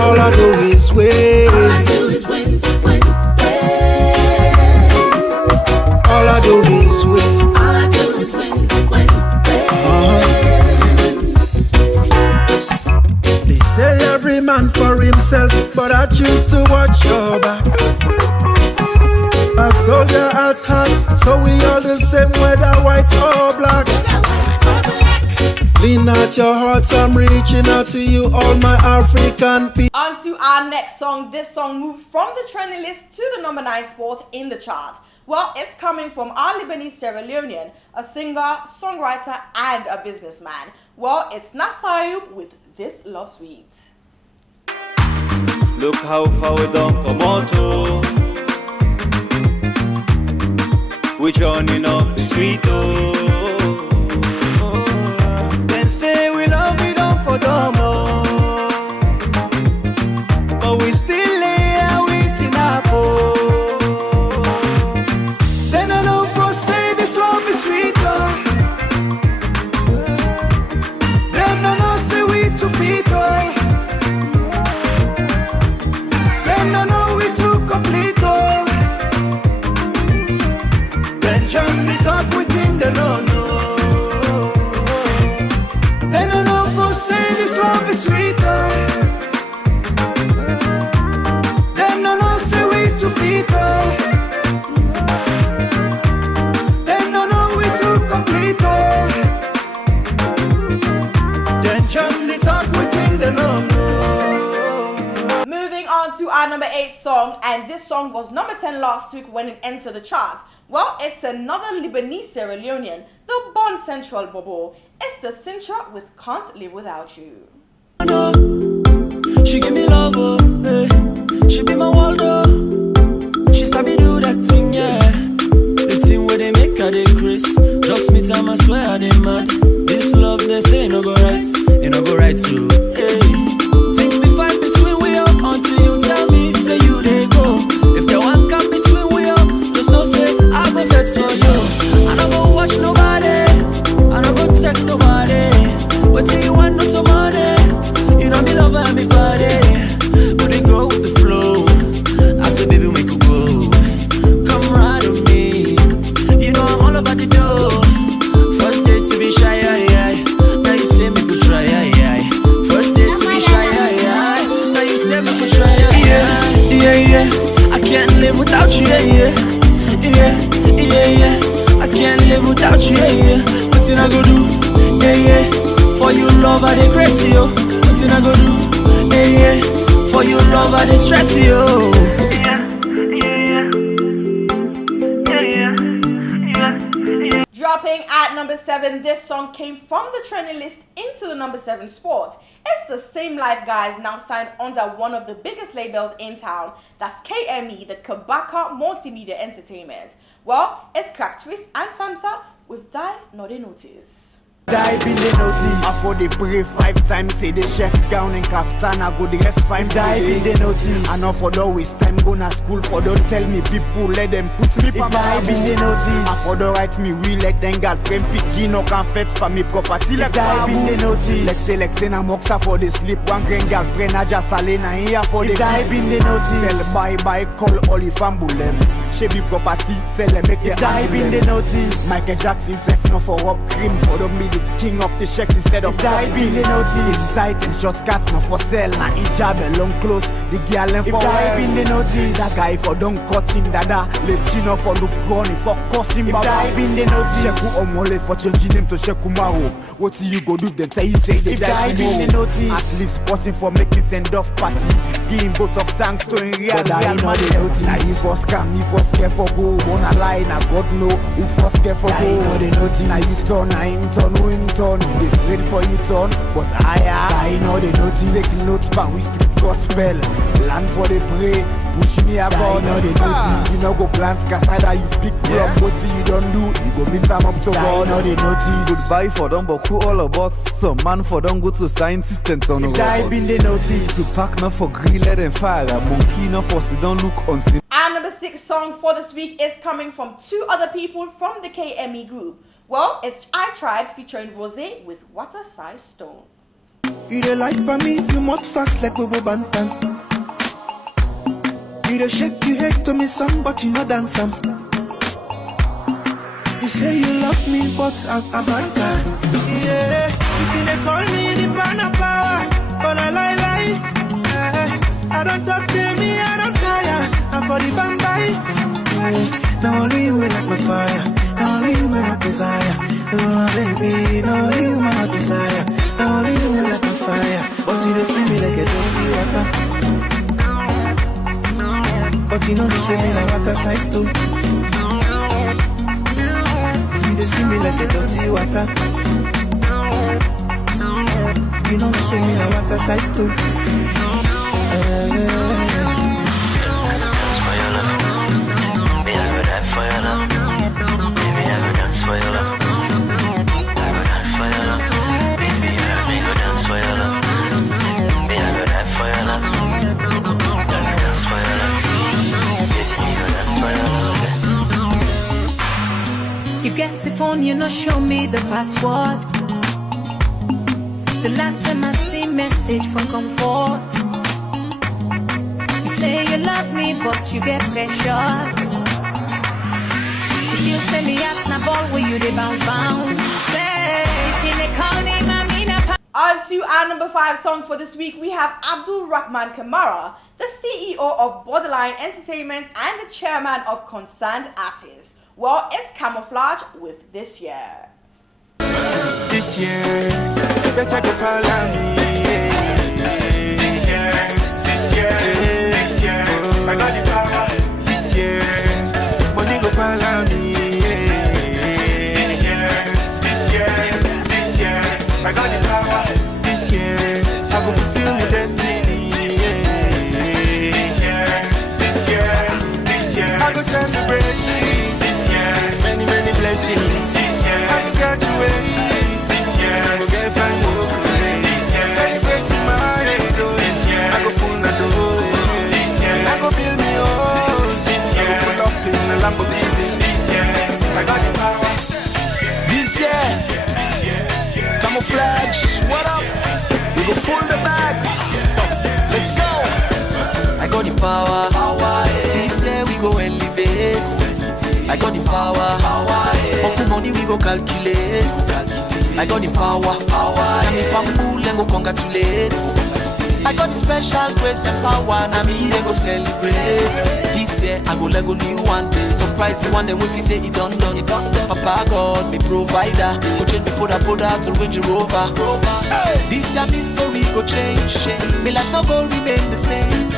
All I do is win. All I do is win. All I do is win. All I do is win. All I do is win. They say every man for himself, but I choose to watch your back. A soldier at heart, so we all the same, whether white or black. Lean out your hearts, I'm reaching out to you, all my African people. On to our next song. This song moved from the trending list to the number 9 spot in the chart. Well, it's coming from our Lebanese Sierra Leonean, a singer, songwriter, and a businessman. Well, it's Nasayu with This Love Sweet. Look how far we don't come out to. We journey up the street, oh. Then say we love we don't for them, oh. But we still lay a waiting up, oh. Then I know for say this love is sweet, oh. Then I know say we too fit, oh. Then I know we too complete, oh. Just the talk within the no. Then I know for say this love is sweeter. Then I know say we too fitter. Then I know we too complete. Then just the talk within the no. Moving on to our number 8 song, and this song was number 10 last week when it entered the chart. Well, it's another Lebanese Sierra Leonean, the Bon Central Bobo. It's the Sintra with Can't Live Without You. She give me love, oh, eh. She be my world, oh. She sabi do that thing, yeah. The thing where they make her they Chris. Just me time, I swear I they mad. This love they say no go right, it no go right too. Hey, things be fight between we up until you tell me say you they go. If they want come between we up, just don't say I go vex for you. I don't go watch nobody, I don't go text nobody. What do you want no tomorrow? You know me love and me body, but they go with the flow. I said baby we could go, come ride with me. You know I'm all about the dough. First day to be shy, now you say me could try, First day to be shy, now you say me could try, yeah. I can't live without you, yeah. I can't live without you, yeah. What you I go do, yeah. For you love I dey crazy, yo. What you I go do, yeah. For you love I dey stress, yo. Dropping at number 7, this song came from the trending list into the number 7 spot. It's The Same Life Guys, now signed under one of the biggest labels in town. That's KME, the Kabaka Multimedia Entertainment. Well, it's Crack Twist and Samsa with Die Not a Notice. Die in the notice. I for the pray 5 times, say they check down in kaftan. I go the rest 5 die in the notice. I know for the waste time gonna school for don't tell me people let them put me for die in the notice. I for the write me we let them girlfriend picky no can fetch for me property like die in the notice. Let's say na moxa for the sleep one grand girlfriend I just salena here for the die in the notice. Tell bye call Oli Fambulem. She be property tell them make the die in the notice. Michael Jackson says no for up cream for them be the king of the checks instead of die in the notice. Inside and shortcuts no for sell na hijab and long clothes the girl and for die in the notice. That guy for don't cut him dada let Chino for look running for cost him baba. Die in the notice. Sheku omole for changing name to Sheku Maro. What you go do then say you say they die in the notice. At least passing for making send off party. Give him both of thanks to in real man. Now you for scam, you for scare for go. Wanna lie, now God know who for scare for go. Now you turn, I him turn, who him turn. They afraid for you turn, but I know they notice. Take notes, but we street gospel. Land for the pray, push me a gun. I know they notice. You know go plant cassava, you pick plum. What you don't do, you go meet them up to God. I know they notice. Goodbye for them, but who all about some man for them go to scientists and on the road. Die in the notice. To pack not for grill and fire, a monkey not for sit don't look on. And number 6 song for this week is coming from 2 other people from the KME group. Well, it's I Tried featuring Rosé with What a Size Stone. You dey like by me, you must fast like Bobo Bantan. You dey shake your head to me song, but you no dance some. You say you love me, but I'm a bad guy. Yeah, you can call me the banner power, but I lie. I don't talk to me, I don't tire. I'm for the bambai. Yeah, now only you like my fire. Now only you my desire. Oh baby, now only you my desire. Now only you like my fire. But you don't see me like a dirty water. But you know you see me like water size too. You don't see me like a dirty water. You know you see me like water size too. Dance for your love. Me I go die for your love. Baby I go dance for your love. I go die for your love. Baby me go dance for your love. Me I go die for your love. I go dance for your love. Baby me go dance for your love. You get the phone, you know, show me the password. The last time I see message from comfort. You say you love me, but you get pressures. If you send me out, snap ball, will you they bounce? Say, can they call me Mamina? On to our number 5 song for this week, we have Abdul Rahman Kamara, the CEO of Borderline Entertainment and the chairman of Concerned Artists. Well, it's Camouflage with This Year. This year, better go follow me. This year, I got the power. This year, money go follow me. This year, I got the power. This year, I go fulfill my destiny. This year, I go celebrate. This year, many blessings. This year, I go graduate. I go get fine work. Celebrate me my this year. I go full the door. I go build me house. I go pull up in a Lamborghini. I got the power. This year, Camouflage. What up? We go full the bag. Let's go. I got the power. This year we go elevate. I got the power. Open money we go calculate. I got the power. And if I'm cool, then go congratulate. I got the special grace and power. Now me, they go celebrate. This year, I go Lego new one. Surprise you one, then if you say it done. Papa God, me provider. Go change me Poda to Range Rover. This year, me story go change. Me life no go remain the same.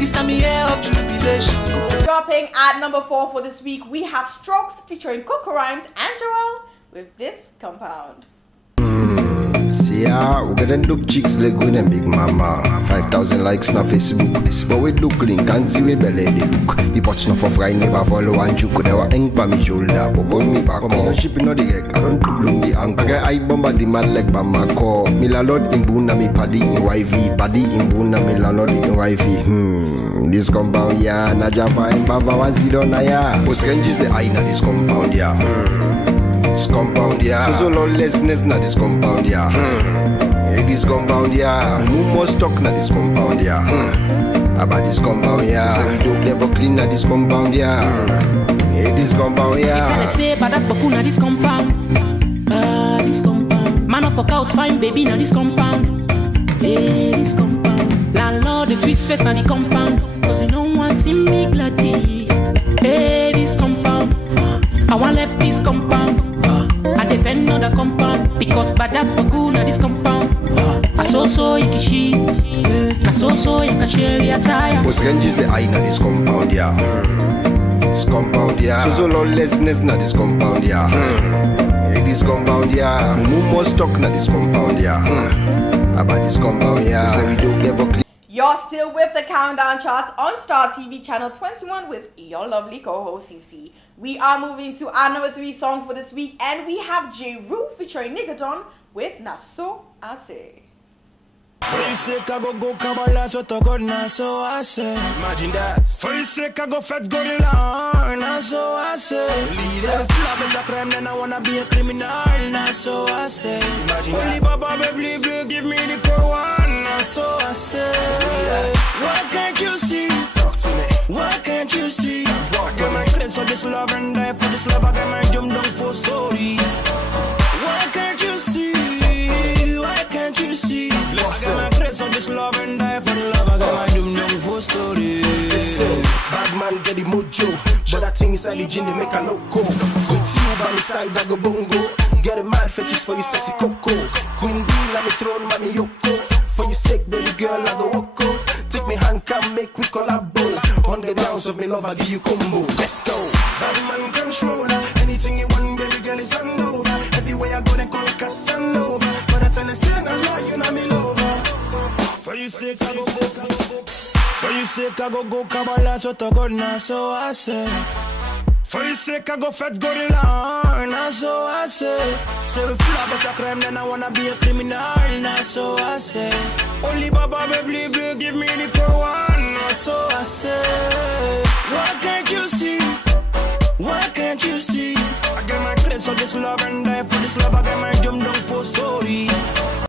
This time, me year of jubilation. Dropping at number 4 for this week, we have Strokes featuring Coco Rhymes and Joel with This Compound. See ya, we're gonna do chicks like Gwen and Big Mama. 5 5,000 likes na Facebook. But we look link and see we belly they look. The pots not for fry never follow and juke. They were ink by me shoulder, but gun me back on. Shipping on the wreck, I don't do the anchor. I get I bomba the mad leg by my core. Me la lord in Buna, me paddy in YV. Paddy in Buna, me la lord in YV. This compound, yeah. Na Japa and Bava Wazidona, yeah. Who's ranges the eye na this compound, yeah. This compound, yeah. So lawlessness na this compound, yeah. This compound, yeah. No more stock na this compound, yeah. About this compound, yeah. So we don't never clean na this compound, yeah. This compound, yeah. It's say, but that's bakuna this compound. This compound. Man of a couch, fine baby na this compound. Hey, this compound. Landlord, the twist face na the compound. Cause you don't want see me gladly. Hey, this compound. I want left this compound. I defend another compound. Because but that's bakuna this compound. I so ikishi. I so ikashiri attire. Who's ranges the eye na this compound, yeah. This compound, yeah. So lawlessness na this compound, yeah. This compound, yeah. No more stock na this compound, yeah. About this compound, yeah. So we don't never clean. You're still with the Countdown Charts on Star TV Channel 21 with your lovely co-host Cece. We are moving to our number 3 song for this week, and we have J. Rue featuring Nigadon with Naso Ase. For your sake, I go Kabbalah, so to God, now so I say. Imagine that. For your sake, I go fat gorilla, now so I say. Say the flop is a crime, then I wanna be a criminal, now so I say. Imagine only that. Baba, baby, give me the one, now so I say. Why can't you see? Talk to me. Why can't you see? I get my grace for this love and die for this love. I get my jump down for story. Why can't you see? Why can't you see? Listen. I get my grace for this love and die for the love. I got my jump down for story. Listen, bad man get the mojo, but that thing inside the gin they make a loco. With you by my side I go bongo. Get a mad fetish for your sexy coco. Queen bee let me throw money yoko. For your sake baby girl I go woko. Take me hand come make we collabo. 100 rounds of me love I give you combo. Let's go. Bad man controller. Anything you want baby girl is on over. Everywhere I go they call me Casanova. But I tell you say no lie you know me lover. For your sake I go. For your sake I go Kabbalah, so to God, now so I say. For your sake I go fat gorilla, now so I say. Say the flop is a crime, then I wanna be a criminal, now so I say. Only Baba, baby, give me the one, now so I say. Why can't you see? Why can't you see? I get my grace for this love and die for this love. I get my jump down for story.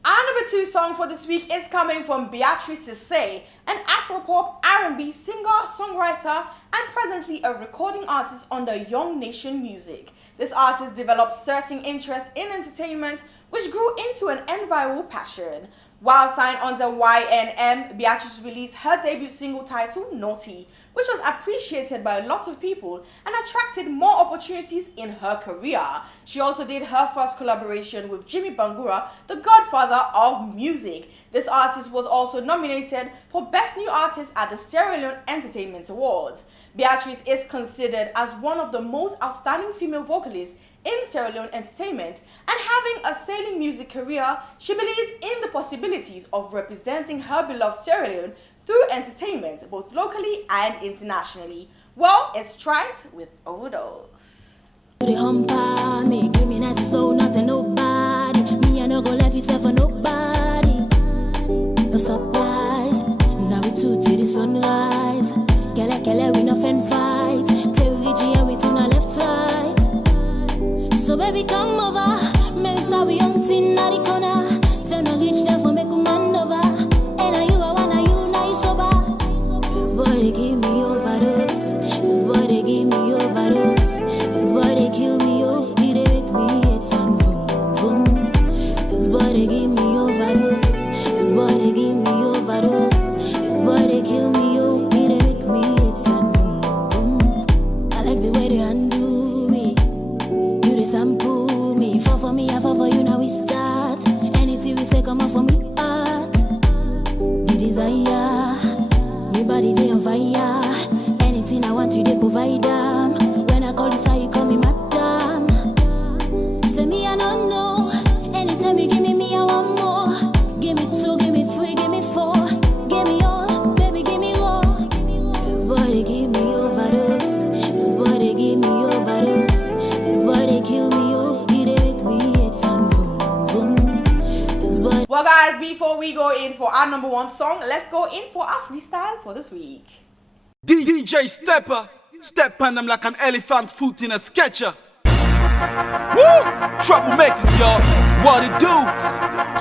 Our number 2 song for this week is coming from Beatrice Sisse, an Afropop R&B singer, songwriter, and presently a recording artist under Young Nation Music. This artist developed certain interests in entertainment, which grew into an enviable passion. While signed under YNM, Beatrice released her debut single titled Naughty, which was appreciated by a lot of people and attracted more opportunities in her career. She also did her first collaboration with Jimmy Bangura, the godfather of music. This artist was also nominated for Best New Artist at the Sierra Leone Entertainment Awards. Beatrice is considered as one of the most outstanding female vocalists in Sierra Leone entertainment, and having a sailing music career, she believes in the possibilities of representing her beloved Sierra Leone through entertainment, both locally and internationally. Well, it's Trice with Overdose. The humper, me give me nice slow, not to nobody. Me I no go left yourself for nobody. No surprise, now we two to the sunrise. Kele we no fan fight. Till we reach here we turn our left side. So baby come over, maybe start we on tin at the corner. Tell no reach there for make a man over. And are you a one, are you now you sober? This boy they give me overdose. This boy they give me overdose. This boy they kill me, oh, he they make me hit and boom, boom. This boy they give me overdose. This boy they give me overdose. This boy they kill me, oh, he they make me hit and boom, boom. I like the way they undo me. You they sample me. Fall for me, I fall for you, now we start. Anything we say come out for me, heart. You desire, me body they on fire. Anything I want you, they provide them. When I call you, so you call me madam. Say me, I don't know. Anytime you give me, I want more. Give me 2, give me 3, give me 4. Give me we go in for our number one song, let's go in for our freestyle for this week. DJ Stepper, step on them like an elephant foot in a sketcher. Woo! Troublemakers, y'all. What it do?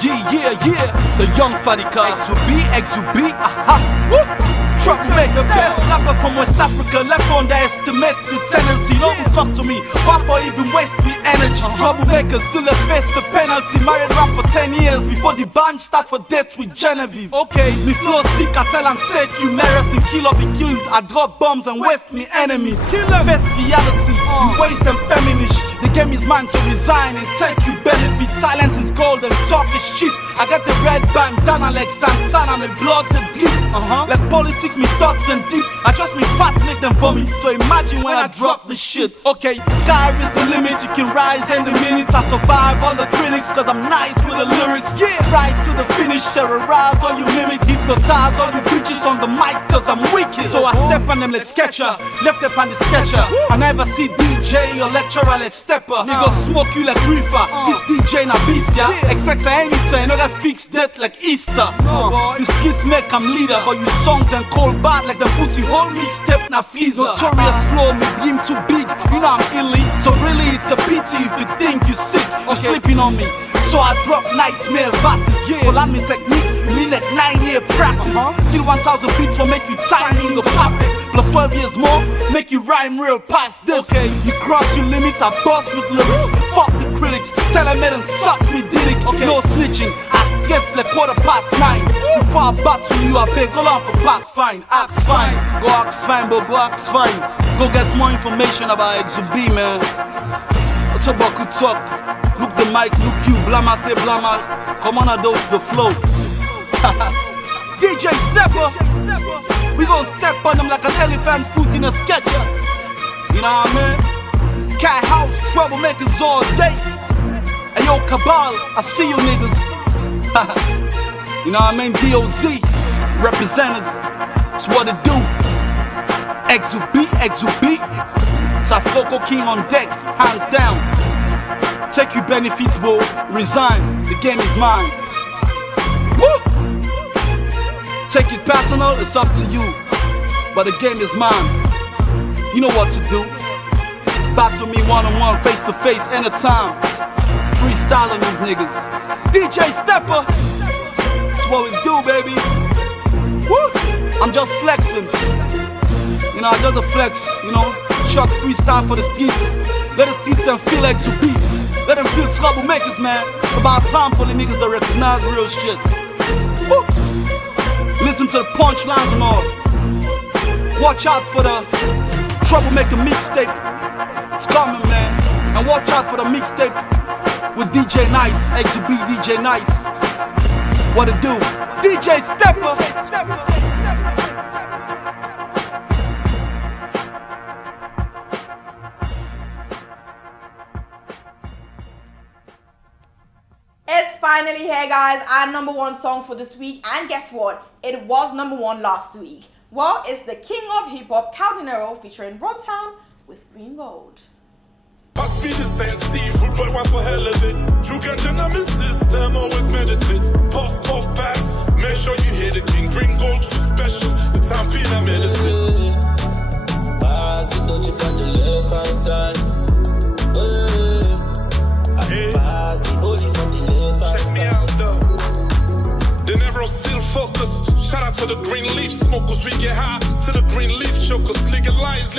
Yeah. The young Fadika. XUB, aha. Woo! Troublemaker, best rapper from West Africa. Left underestimates the tendency. Don't talk to me, why for even waste me energy? Troublemaker still face the penalty. Married rap for 10 years before the band start for dates with Genevieve. Okay, me flow sick, I tell and take you. Nervous and kill or be killed. I drop bombs and waste me enemies. Kill them. Face reality, you waste them feminist. The game is mine, so resign and take you benefit. Silence is gold and talk is cheap. I got the red bandana like Santana, my blood's a drip. Like politics, me thoughts and deep. I trust me facts make them vomit. So imagine when I drop the shit. Okay, sky is the limit. You can rise in the minutes. I survive all the critics, cause I'm nice with the lyrics. Yeah, right to the finish. Terrorize all you mimics. Hypnotize all you bitches on the mic, cause I'm wicked. So I step on them like Sketcher. Left up on the Sketcher. I never see DJ or lecturer like Stepper. Nigga smoke you like Reefer. This DJ na beast, yeah. Expect anytime, no fix that like Easter. The streets make I'm leader, but you songs and cold bad like the put you whole mixtape na freezer. Notorious flow, me dream too big, you know I'm illy. So really it's a pity if you think you sick, you're sleeping on me. So I drop nightmare verses, for learn me technique, you need like 9-year practice. Kill 1,000 beats for make you timing the perfect. Plus 12 years more, make you rhyme real past this. Okay, you cross your limits, I bust with lyrics. Fuck the critics, tell them let them suck me dick. Okay, no snitching, I gets like 9:15. Before I battle you, I beg, go on for back fine. Axe fine, go axe fine, but go axe fine. Go get more information about XUB, man. What's about good talk? Look the mic, look you, blama say blama. Come on, I do the flow. DJ Stepper, we gon' step on them like an elephant foot in a sketcher. You know what I mean? Cat house, troublemakers all day. Hey yo, Cabal, I see you niggas. You know what I mean? DOZ, representatives, it's what it do. XUB, Safoko King on deck, hands down. Take your benefits, bro, resign, the game is mine. Woo! Take it personal, it's up to you. But the game is mine. You know what to do. Battle me one-on-one, face-to-face, anytime. Freestyling these niggas. DJ Stepper, that's what we do, baby. Woo! I'm just flexing. You know, I just a flex, you know. Short freestyle for the streets. Let the streets and feel like XUB. Let them feel troublemakers, man. It's about time for the niggas to recognize real shit. Woo! Listen to the punchlines and all. Watch out for the troublemaker mixtape. It's coming, man. And watch out for the mixtape with DJ Nice, XUB DJ Nice. What it do? DJ Stepper. It's finally here, guys, our number one song for this week. And guess what? It was number one last week. Well, it's the king of hip-hop, Caldinero, featuring Runtown with Green Gold. Must be the same seafood, but one for hell of it. True ganja on my system, always meditate. Puff, puff, pass. Make sure you hear the king. Green Gold, so special. The time being a medicine. Pass the touch on the left hand side. I pass the olive on the left hand side. Check me out, though. They never still focus. Shout out to the green leaf smokers. We get high to the green leaf chokers. Legalize,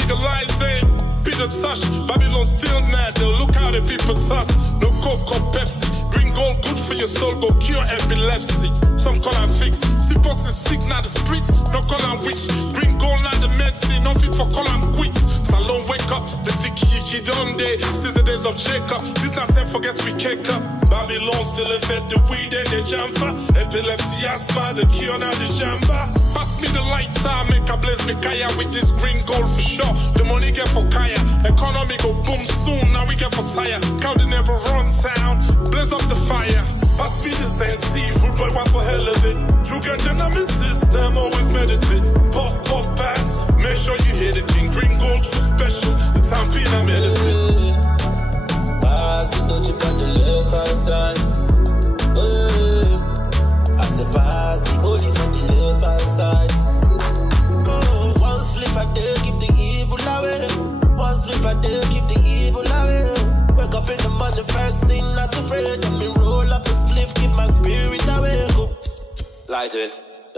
eh? Be the touch, Babylon still mad. They'll look how the people toss. No Coke or Pepsi. Green Gold good for your soul, go cure epilepsy. Some call am fix. See boss is sick, now the streets. No call am witch. Green Gold, now the medicine. No fit for call am quit. Salone wake up, the sticky yiki done day. Since the days of Jacob, this not time forget we cake up. Babylon still affect the weed and the jamfa. Epilepsy, asthma, the cure now the jamba. Pass me the lighter, make a blaze me kaya with this Green Gold for sure. The money get for kaya. Economy go boom soon, now we get for tire. County never run town, blaze up the fire. Pass me the same seafood, but one for hell of it. True ganja on my system, always meditate. Puff, puff, pass. Make sure you hear the king. Green Gold, so special. The time being a medicine. Pass the touch on the left hand side. I say pass.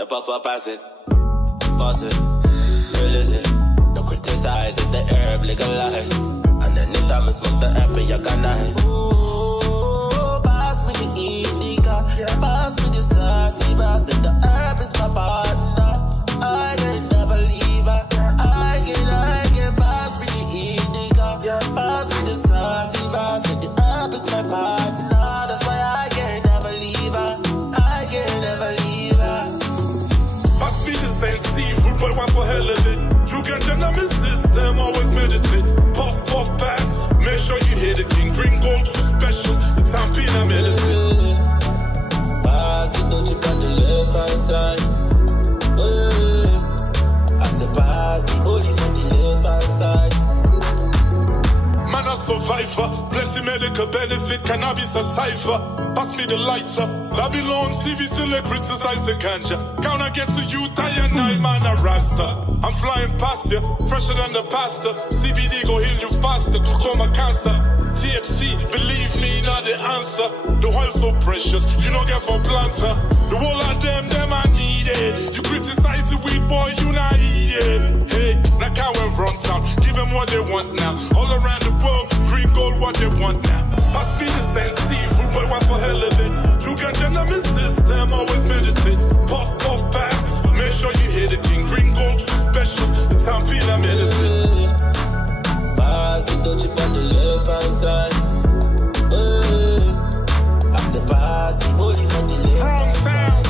puff or pass it. Pass it, release it. Don't criticize it, the herb legalize. And anytime I smoke the herb, you can nice. Ooh, pass me the indica, pass me the sativa. Said the herb is my partner. I can never leave her. I can pass me the indica, pass me the sativa. Said the herb is my partner. That's why I can never leave her. I can never leave her. Pass me the same seafood, but one for hell of it. You can turn on my system, always meditate. Puff, puff, pass. Make sure you hear the king. Green gold so special. The Tampina medicine. Pass the Dutch on the left hand side. I said pass the olive on the left hand side. Man a survivor, plenty medical benefit, cannabis and cipher. Pass me the lighter. Babylon's TV still they criticize the ganja. Counter get to you, tie nine man a rasta. I'm flying past you, fresher than the pasta. CBD go heal you faster, glaucoma cancer. THC, believe me, not the answer. The oil so precious, you don't get for planter. The whole of them I need it. You criticize the weed boy, you not eat it. Hey, now can't run town, give them what they want now. All around the world, green gold what they want now. Pass me the same seafood, but what for hell of it? You can generate my system, always meditate. Puff, puff, pass, make sure you hear the king. Green gold so special, the Tampina medicine. Pass the Dutch on the left hand side. I said pass the olive on the left hand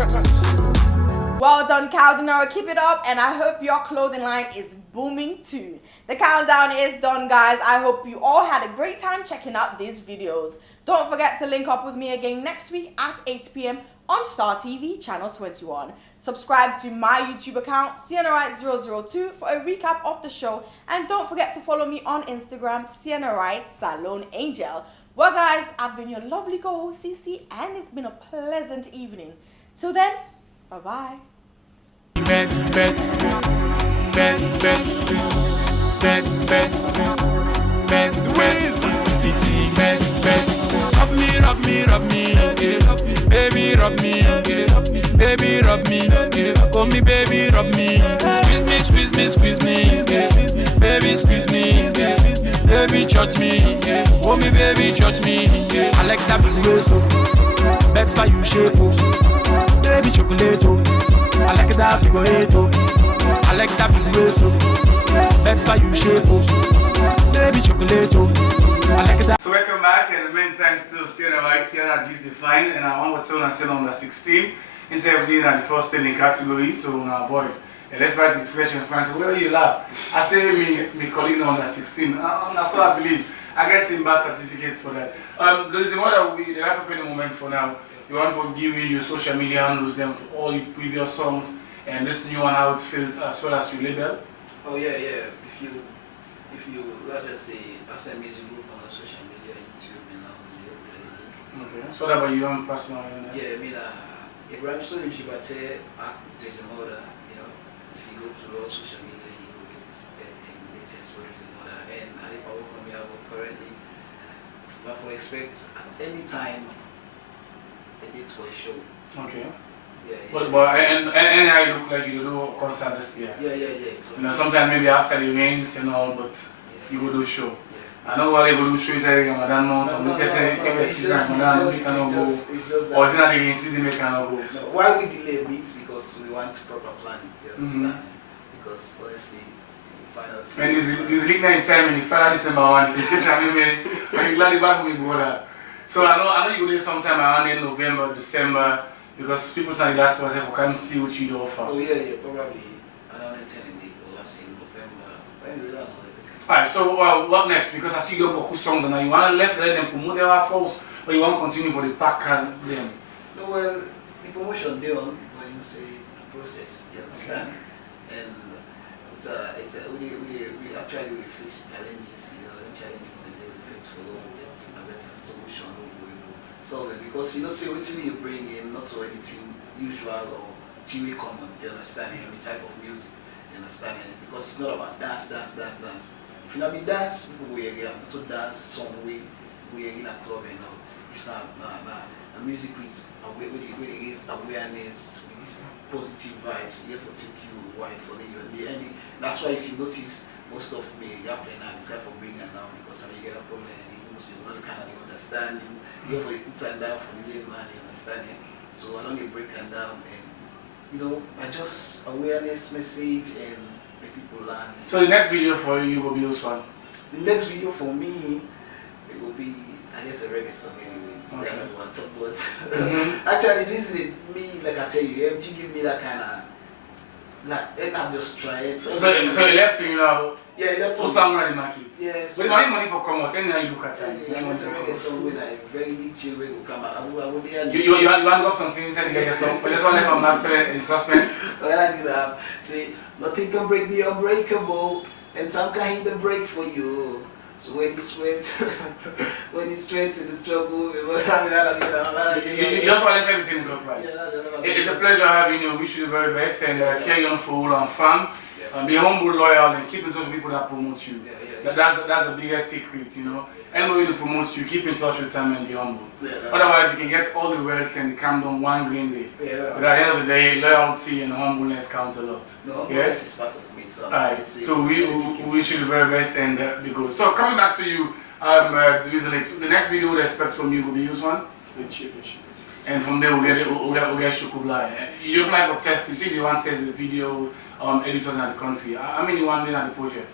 side. Well done, Caldinero. Keep it up, and I hope your clothing line is booming too. The countdown is done, guys. I hope you all had a great time checking out these videos. Don't forget to link up with me again next week at 8 p.m. on Star TV channel 21. Subscribe to my YouTube account, SiennaWright002, for a recap of the show, and don't forget to follow me on Instagram, SiennaWright Salone Angel. Well, guys, I've been your lovely co-host, Cece, and it's been a pleasant evening. Till then, bye-bye. Bet, bet, bet, bet, bet, bet, bet, fitty, bet, bet. Rub me, yeah. Baby, rub me, yeah. Baby, rub me, yeah. Oh, me, baby, rub me. Squeeze me, yeah. Baby, squeeze me, yeah. Baby, touch me, yeah. Oh, me, baby, touch me, yeah. I like that big way, so that's why you shape, oh. Baby, chocolate, oh. I like that figure eight, oh. I like that big way, so that's why you shape, oh. Baby, chocolate, oh. I like that. So welcome back, and many thanks to Sienna White, Sienna G's Defined, and I want to tell you number 16. Instead of being at the first telling category, so now boy, let's write it fresh and fine. So where you laugh? I say me colleague number 16. That's what I believe. I get some birth certificate for that. The reason why that we wrap up in the moment for now. You want to give you your social media and lose them for all your previous songs and this new one how it feels as well as your label. Oh yeah. If you let us say as a music group on social media, YouTube and all, okay. So that about your own personal. Yeah, I mean, it runs so much, but there's a model. You know, if you go to all social media, you will get everything latest version and all that. And I think I work on me currently. But for expect at any time. It's for a show. Okay. Yeah. But and how you look like you do a concert this year. Yeah. You know, sometimes maybe after the rains and all, but you will do show. I know what they will do show is every Ramadan month. Some people say it's just Ramadan, we cannot go. Or it's not the season, we cannot go. No, why we delay beats because we want proper planning. You understand? Because honestly. And this league night time in the 5 December one, when you glad back for me, brother. So I know you will do sometime around in November, December, because people say that's why we can't see what you do offer. Oh yeah, probably around 10 in April, last in November. Alright, so what next? Because I see you got good songs now. You want to let them promote their first, or you want to continue for the pack and them? No, well, the promotion they on when you say the process, you understand? Okay. And we actually face challenges, challenges and they will face for long. A better solution we will solve it because say what you bring in not so anything usual or TV common, you understand every type of music, you understand it? Because it's not about dance. If you not be dance, people will again to dance song we in a club and all. It's not a music with awareness, positive vibes. You have to take you wife for the and that's why if you notice most of me up and now try for bring them down because when you get a problem and you know the kind of understand you have to put them down for the little man, you understand it. So I don't get break them down and you know I just awareness message and make people learn. So the next video for you will be this one. The next video for me it will be I get a reggae song anyways. Okay. But actually this is me like I tell you, MG give me that kind of like and I'm just trying. So he left you now. Yeah, he left to somewhere in the market. Yes. But you money for come out and now you look at it. Yeah, I want to reggae song when I very big tune will come out. I will be you want to drop something inside the reggae song, but this one left from master in suspense. Well I did have say nothing can break the unbreakable and time can hit the break for you. So when you sweat, when you straight in the struggle, you just want to let everything in surprise. It's a pleasure having you. Wish you the very best and carry on for all and fun. And be humble, loyal, and keep in touch with people that promote you. That's the biggest secret, you know. Anybody who promotes you, keep in touch with them and be humble. Otherwise, you can get all the wealth and calm down one green day. But at the end of the day, loyalty and humbleness counts a lot. No, yes, it's part of me. So we wish you the very best and be good. So coming back to you, the next video we expect from you will be this one. And from there we'll get Shukublai. You apply for test. You see the one test the video editors in the country. How many one at the project?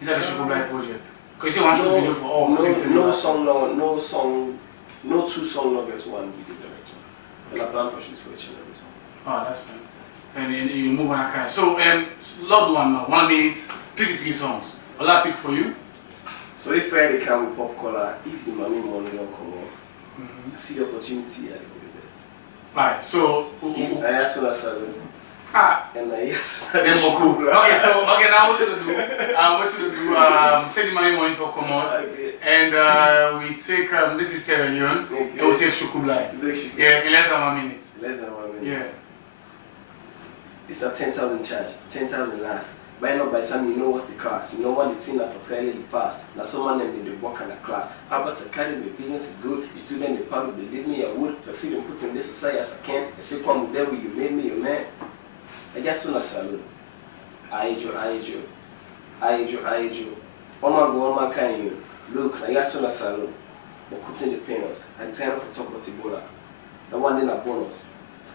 Is that the Shukublai project? Because you want to video for all. No two songs not get one video director. And I plan for shoots for each and every song. Oh, that's fine. And then you move on that kind. So, Lord one now, 1 minute, pick 3 songs. Will I pick for you? So if Friday come with pop color, if the money don't come on, I see the opportunity, I go with it. Right, so... I asked for SALONE. And I asked for Okay, so, now what you do? Send the money for come out. And we take, this is Sierra Leone, and we take Shukublai. Yeah, in less than 1 minute. Less than 1 minute. Yeah. It's a 10,000 charge, 10,000 last. By now, by some, you know what's the class. You know what the thing that particularly you pass. Now, someone named in the work in the class. Albert Academy, business is good. You student, the part of believe me, I would succeed in putting this aside as I can. I say, come with them, you made me your man. I guess soon as SALONE. I age you. All my kind you. Look, I guess soon as SALONE. But putting the painters. I turn for talk about Ebola. The one in a bonus.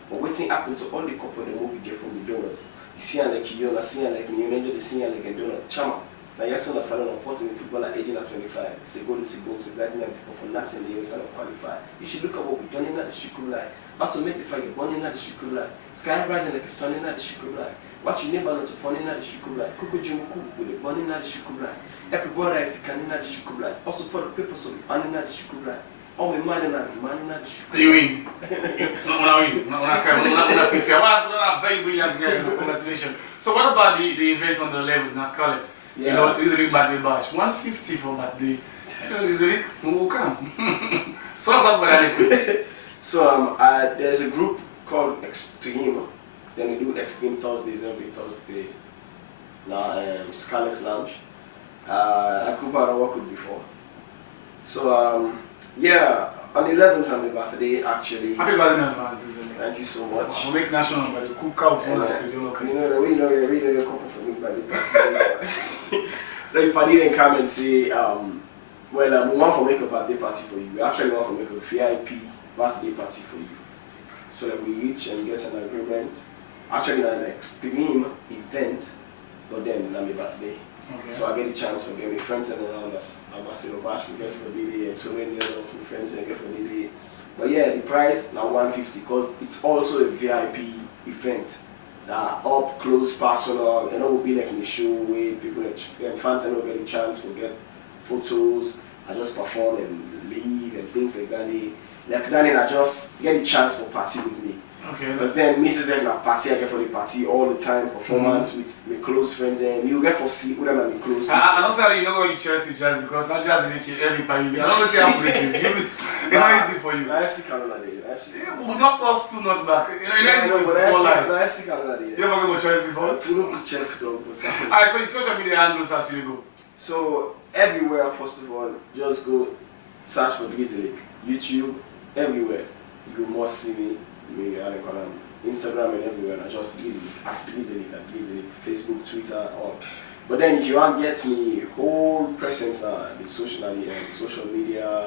But waiting happen to all the couple the movie get from the donors. You see like you, I see like me, you enjoy the scene like a donor. Chama. Now yes on the SALONE, unfortunately footballer aging at 25. It's a goal, it's a goal, it's a 1994 for nothing the years and qualify. You should look at what we've done in the Shukublai. How to make the fire born in the Shukublai. Sky rising like a sun in the Shukublai. What you never know to fun in the Shukublai. Kuku Jumuku with the born in the Shukublai. Everybody if you can in the Shukublai. Also for the papers of the in the Shukublai. Oh, my man in the Shukublai. You win. Very brilliant girl. Congratulations. So what about the event on the 11th in Scarlet? Yeah. You know, this is a big birthday bash. 150 for birthday. You know, this week we will come. So let's talk about that. So there's a group called Extreme. Then we do Extreme Thursdays every Thursday. Now Scarlet Lounge. A group I worked with before. So yeah, on 11th on my birthday actually. Happy birthday in advance, thank you so much. We'll make national, but the cook out for us. You know, we know you're couple for me birthday party. Like party then come and say, we want to make a birthday party for you. We actually want to make a VIP birthday party for you. So that we reach and get an agreement. Actually an extreme event, but then it's my birthday. Okay. So I get a chance to get my friends and around us. I'm a single bash, we get for DD and so many other my friends and get for DD. But yeah, the price now 150 because it's also a VIP event. Up close, personal, and it will be like in the show where people and fans and get a chance to get photos. I just perform and leave and things like that. I just get a chance to party with me. Okay. Because then Mrs. Egg party, I get for the party all the time, performance with my close friends, and you get for see who them and my close. I don't say you know you Chelsea jazz because not just every party. I don't say how it is. It's not easy for you. I FC Canada Day. Yeah, but we just lost 2 months back. You know, I FC Canada Day. You ever go to Chelsea first? You don't put Chelsea dog. Alright, so social media handles as you go. So everywhere, first of all, just go search for Grizzly. YouTube, everywhere. You must see me. Instagram and everywhere, and I just easily, Facebook, Twitter, all. But then if you want to get me whole presence the social media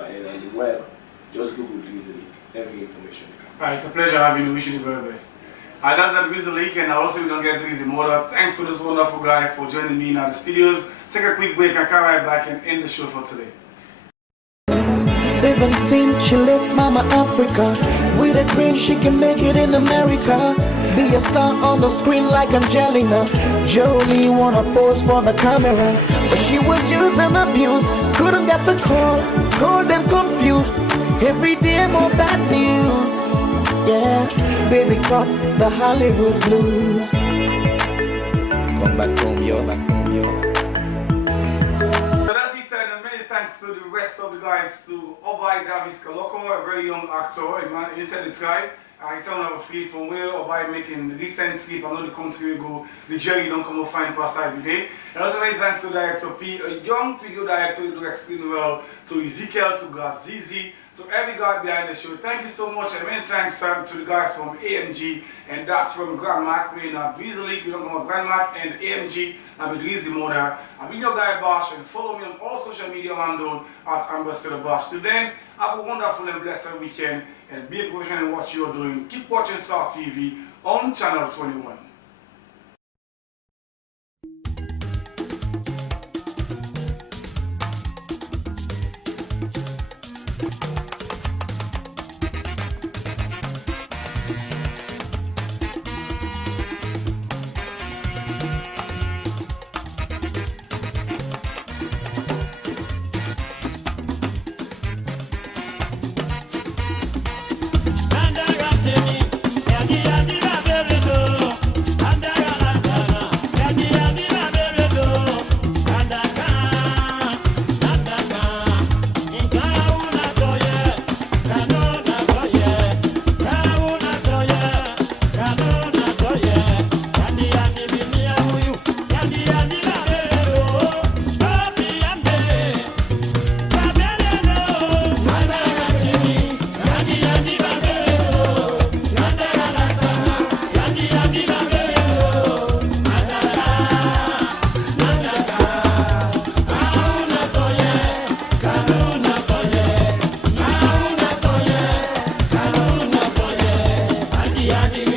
and on the web, just Google easily every information. Alright, it's a pleasure having you. Wish you the very best. That's that Drizzy Leak, and I also don't get Drizzy Motor. Thanks to this wonderful guy for joining me in the studios. Take a quick break and come right back and end the show for today. 17, she left Mama Africa with a dream she can make it in America. Be a star on the screen like Angelina Jolie. Wanna pose for the camera, but she was used and abused. Couldn't get the call, cold and confused. Every day more bad news. Yeah, baby caught the Hollywood blues. Come back home, yo, back home, yo. So that's it, and many thanks to the rest of the guys, to Obai Davis Kaloko, a very young actor, a man inside the sky. I don't have a feel from where Obai making the recent sleep. I know the country will go, the jelly don't come and find past every day. And also many thanks to Director P, a young video director who do extremely well, to Ezekiel, to Gazizi, to every guy behind the show. Thank you so much, and many thanks to the guys from AMG, and that's from Grand Mac. We're in Drizzy Leak, we don't come on Grand Mac and AMG, I'm Drizzy Motor. I've been your guy Bosh, and follow me on all social media handle at Ambassador Bosh. Till then, have a wonderful and blessed weekend, and be a professional in what you're doing. Keep watching Star TV on Channel 21. Yadi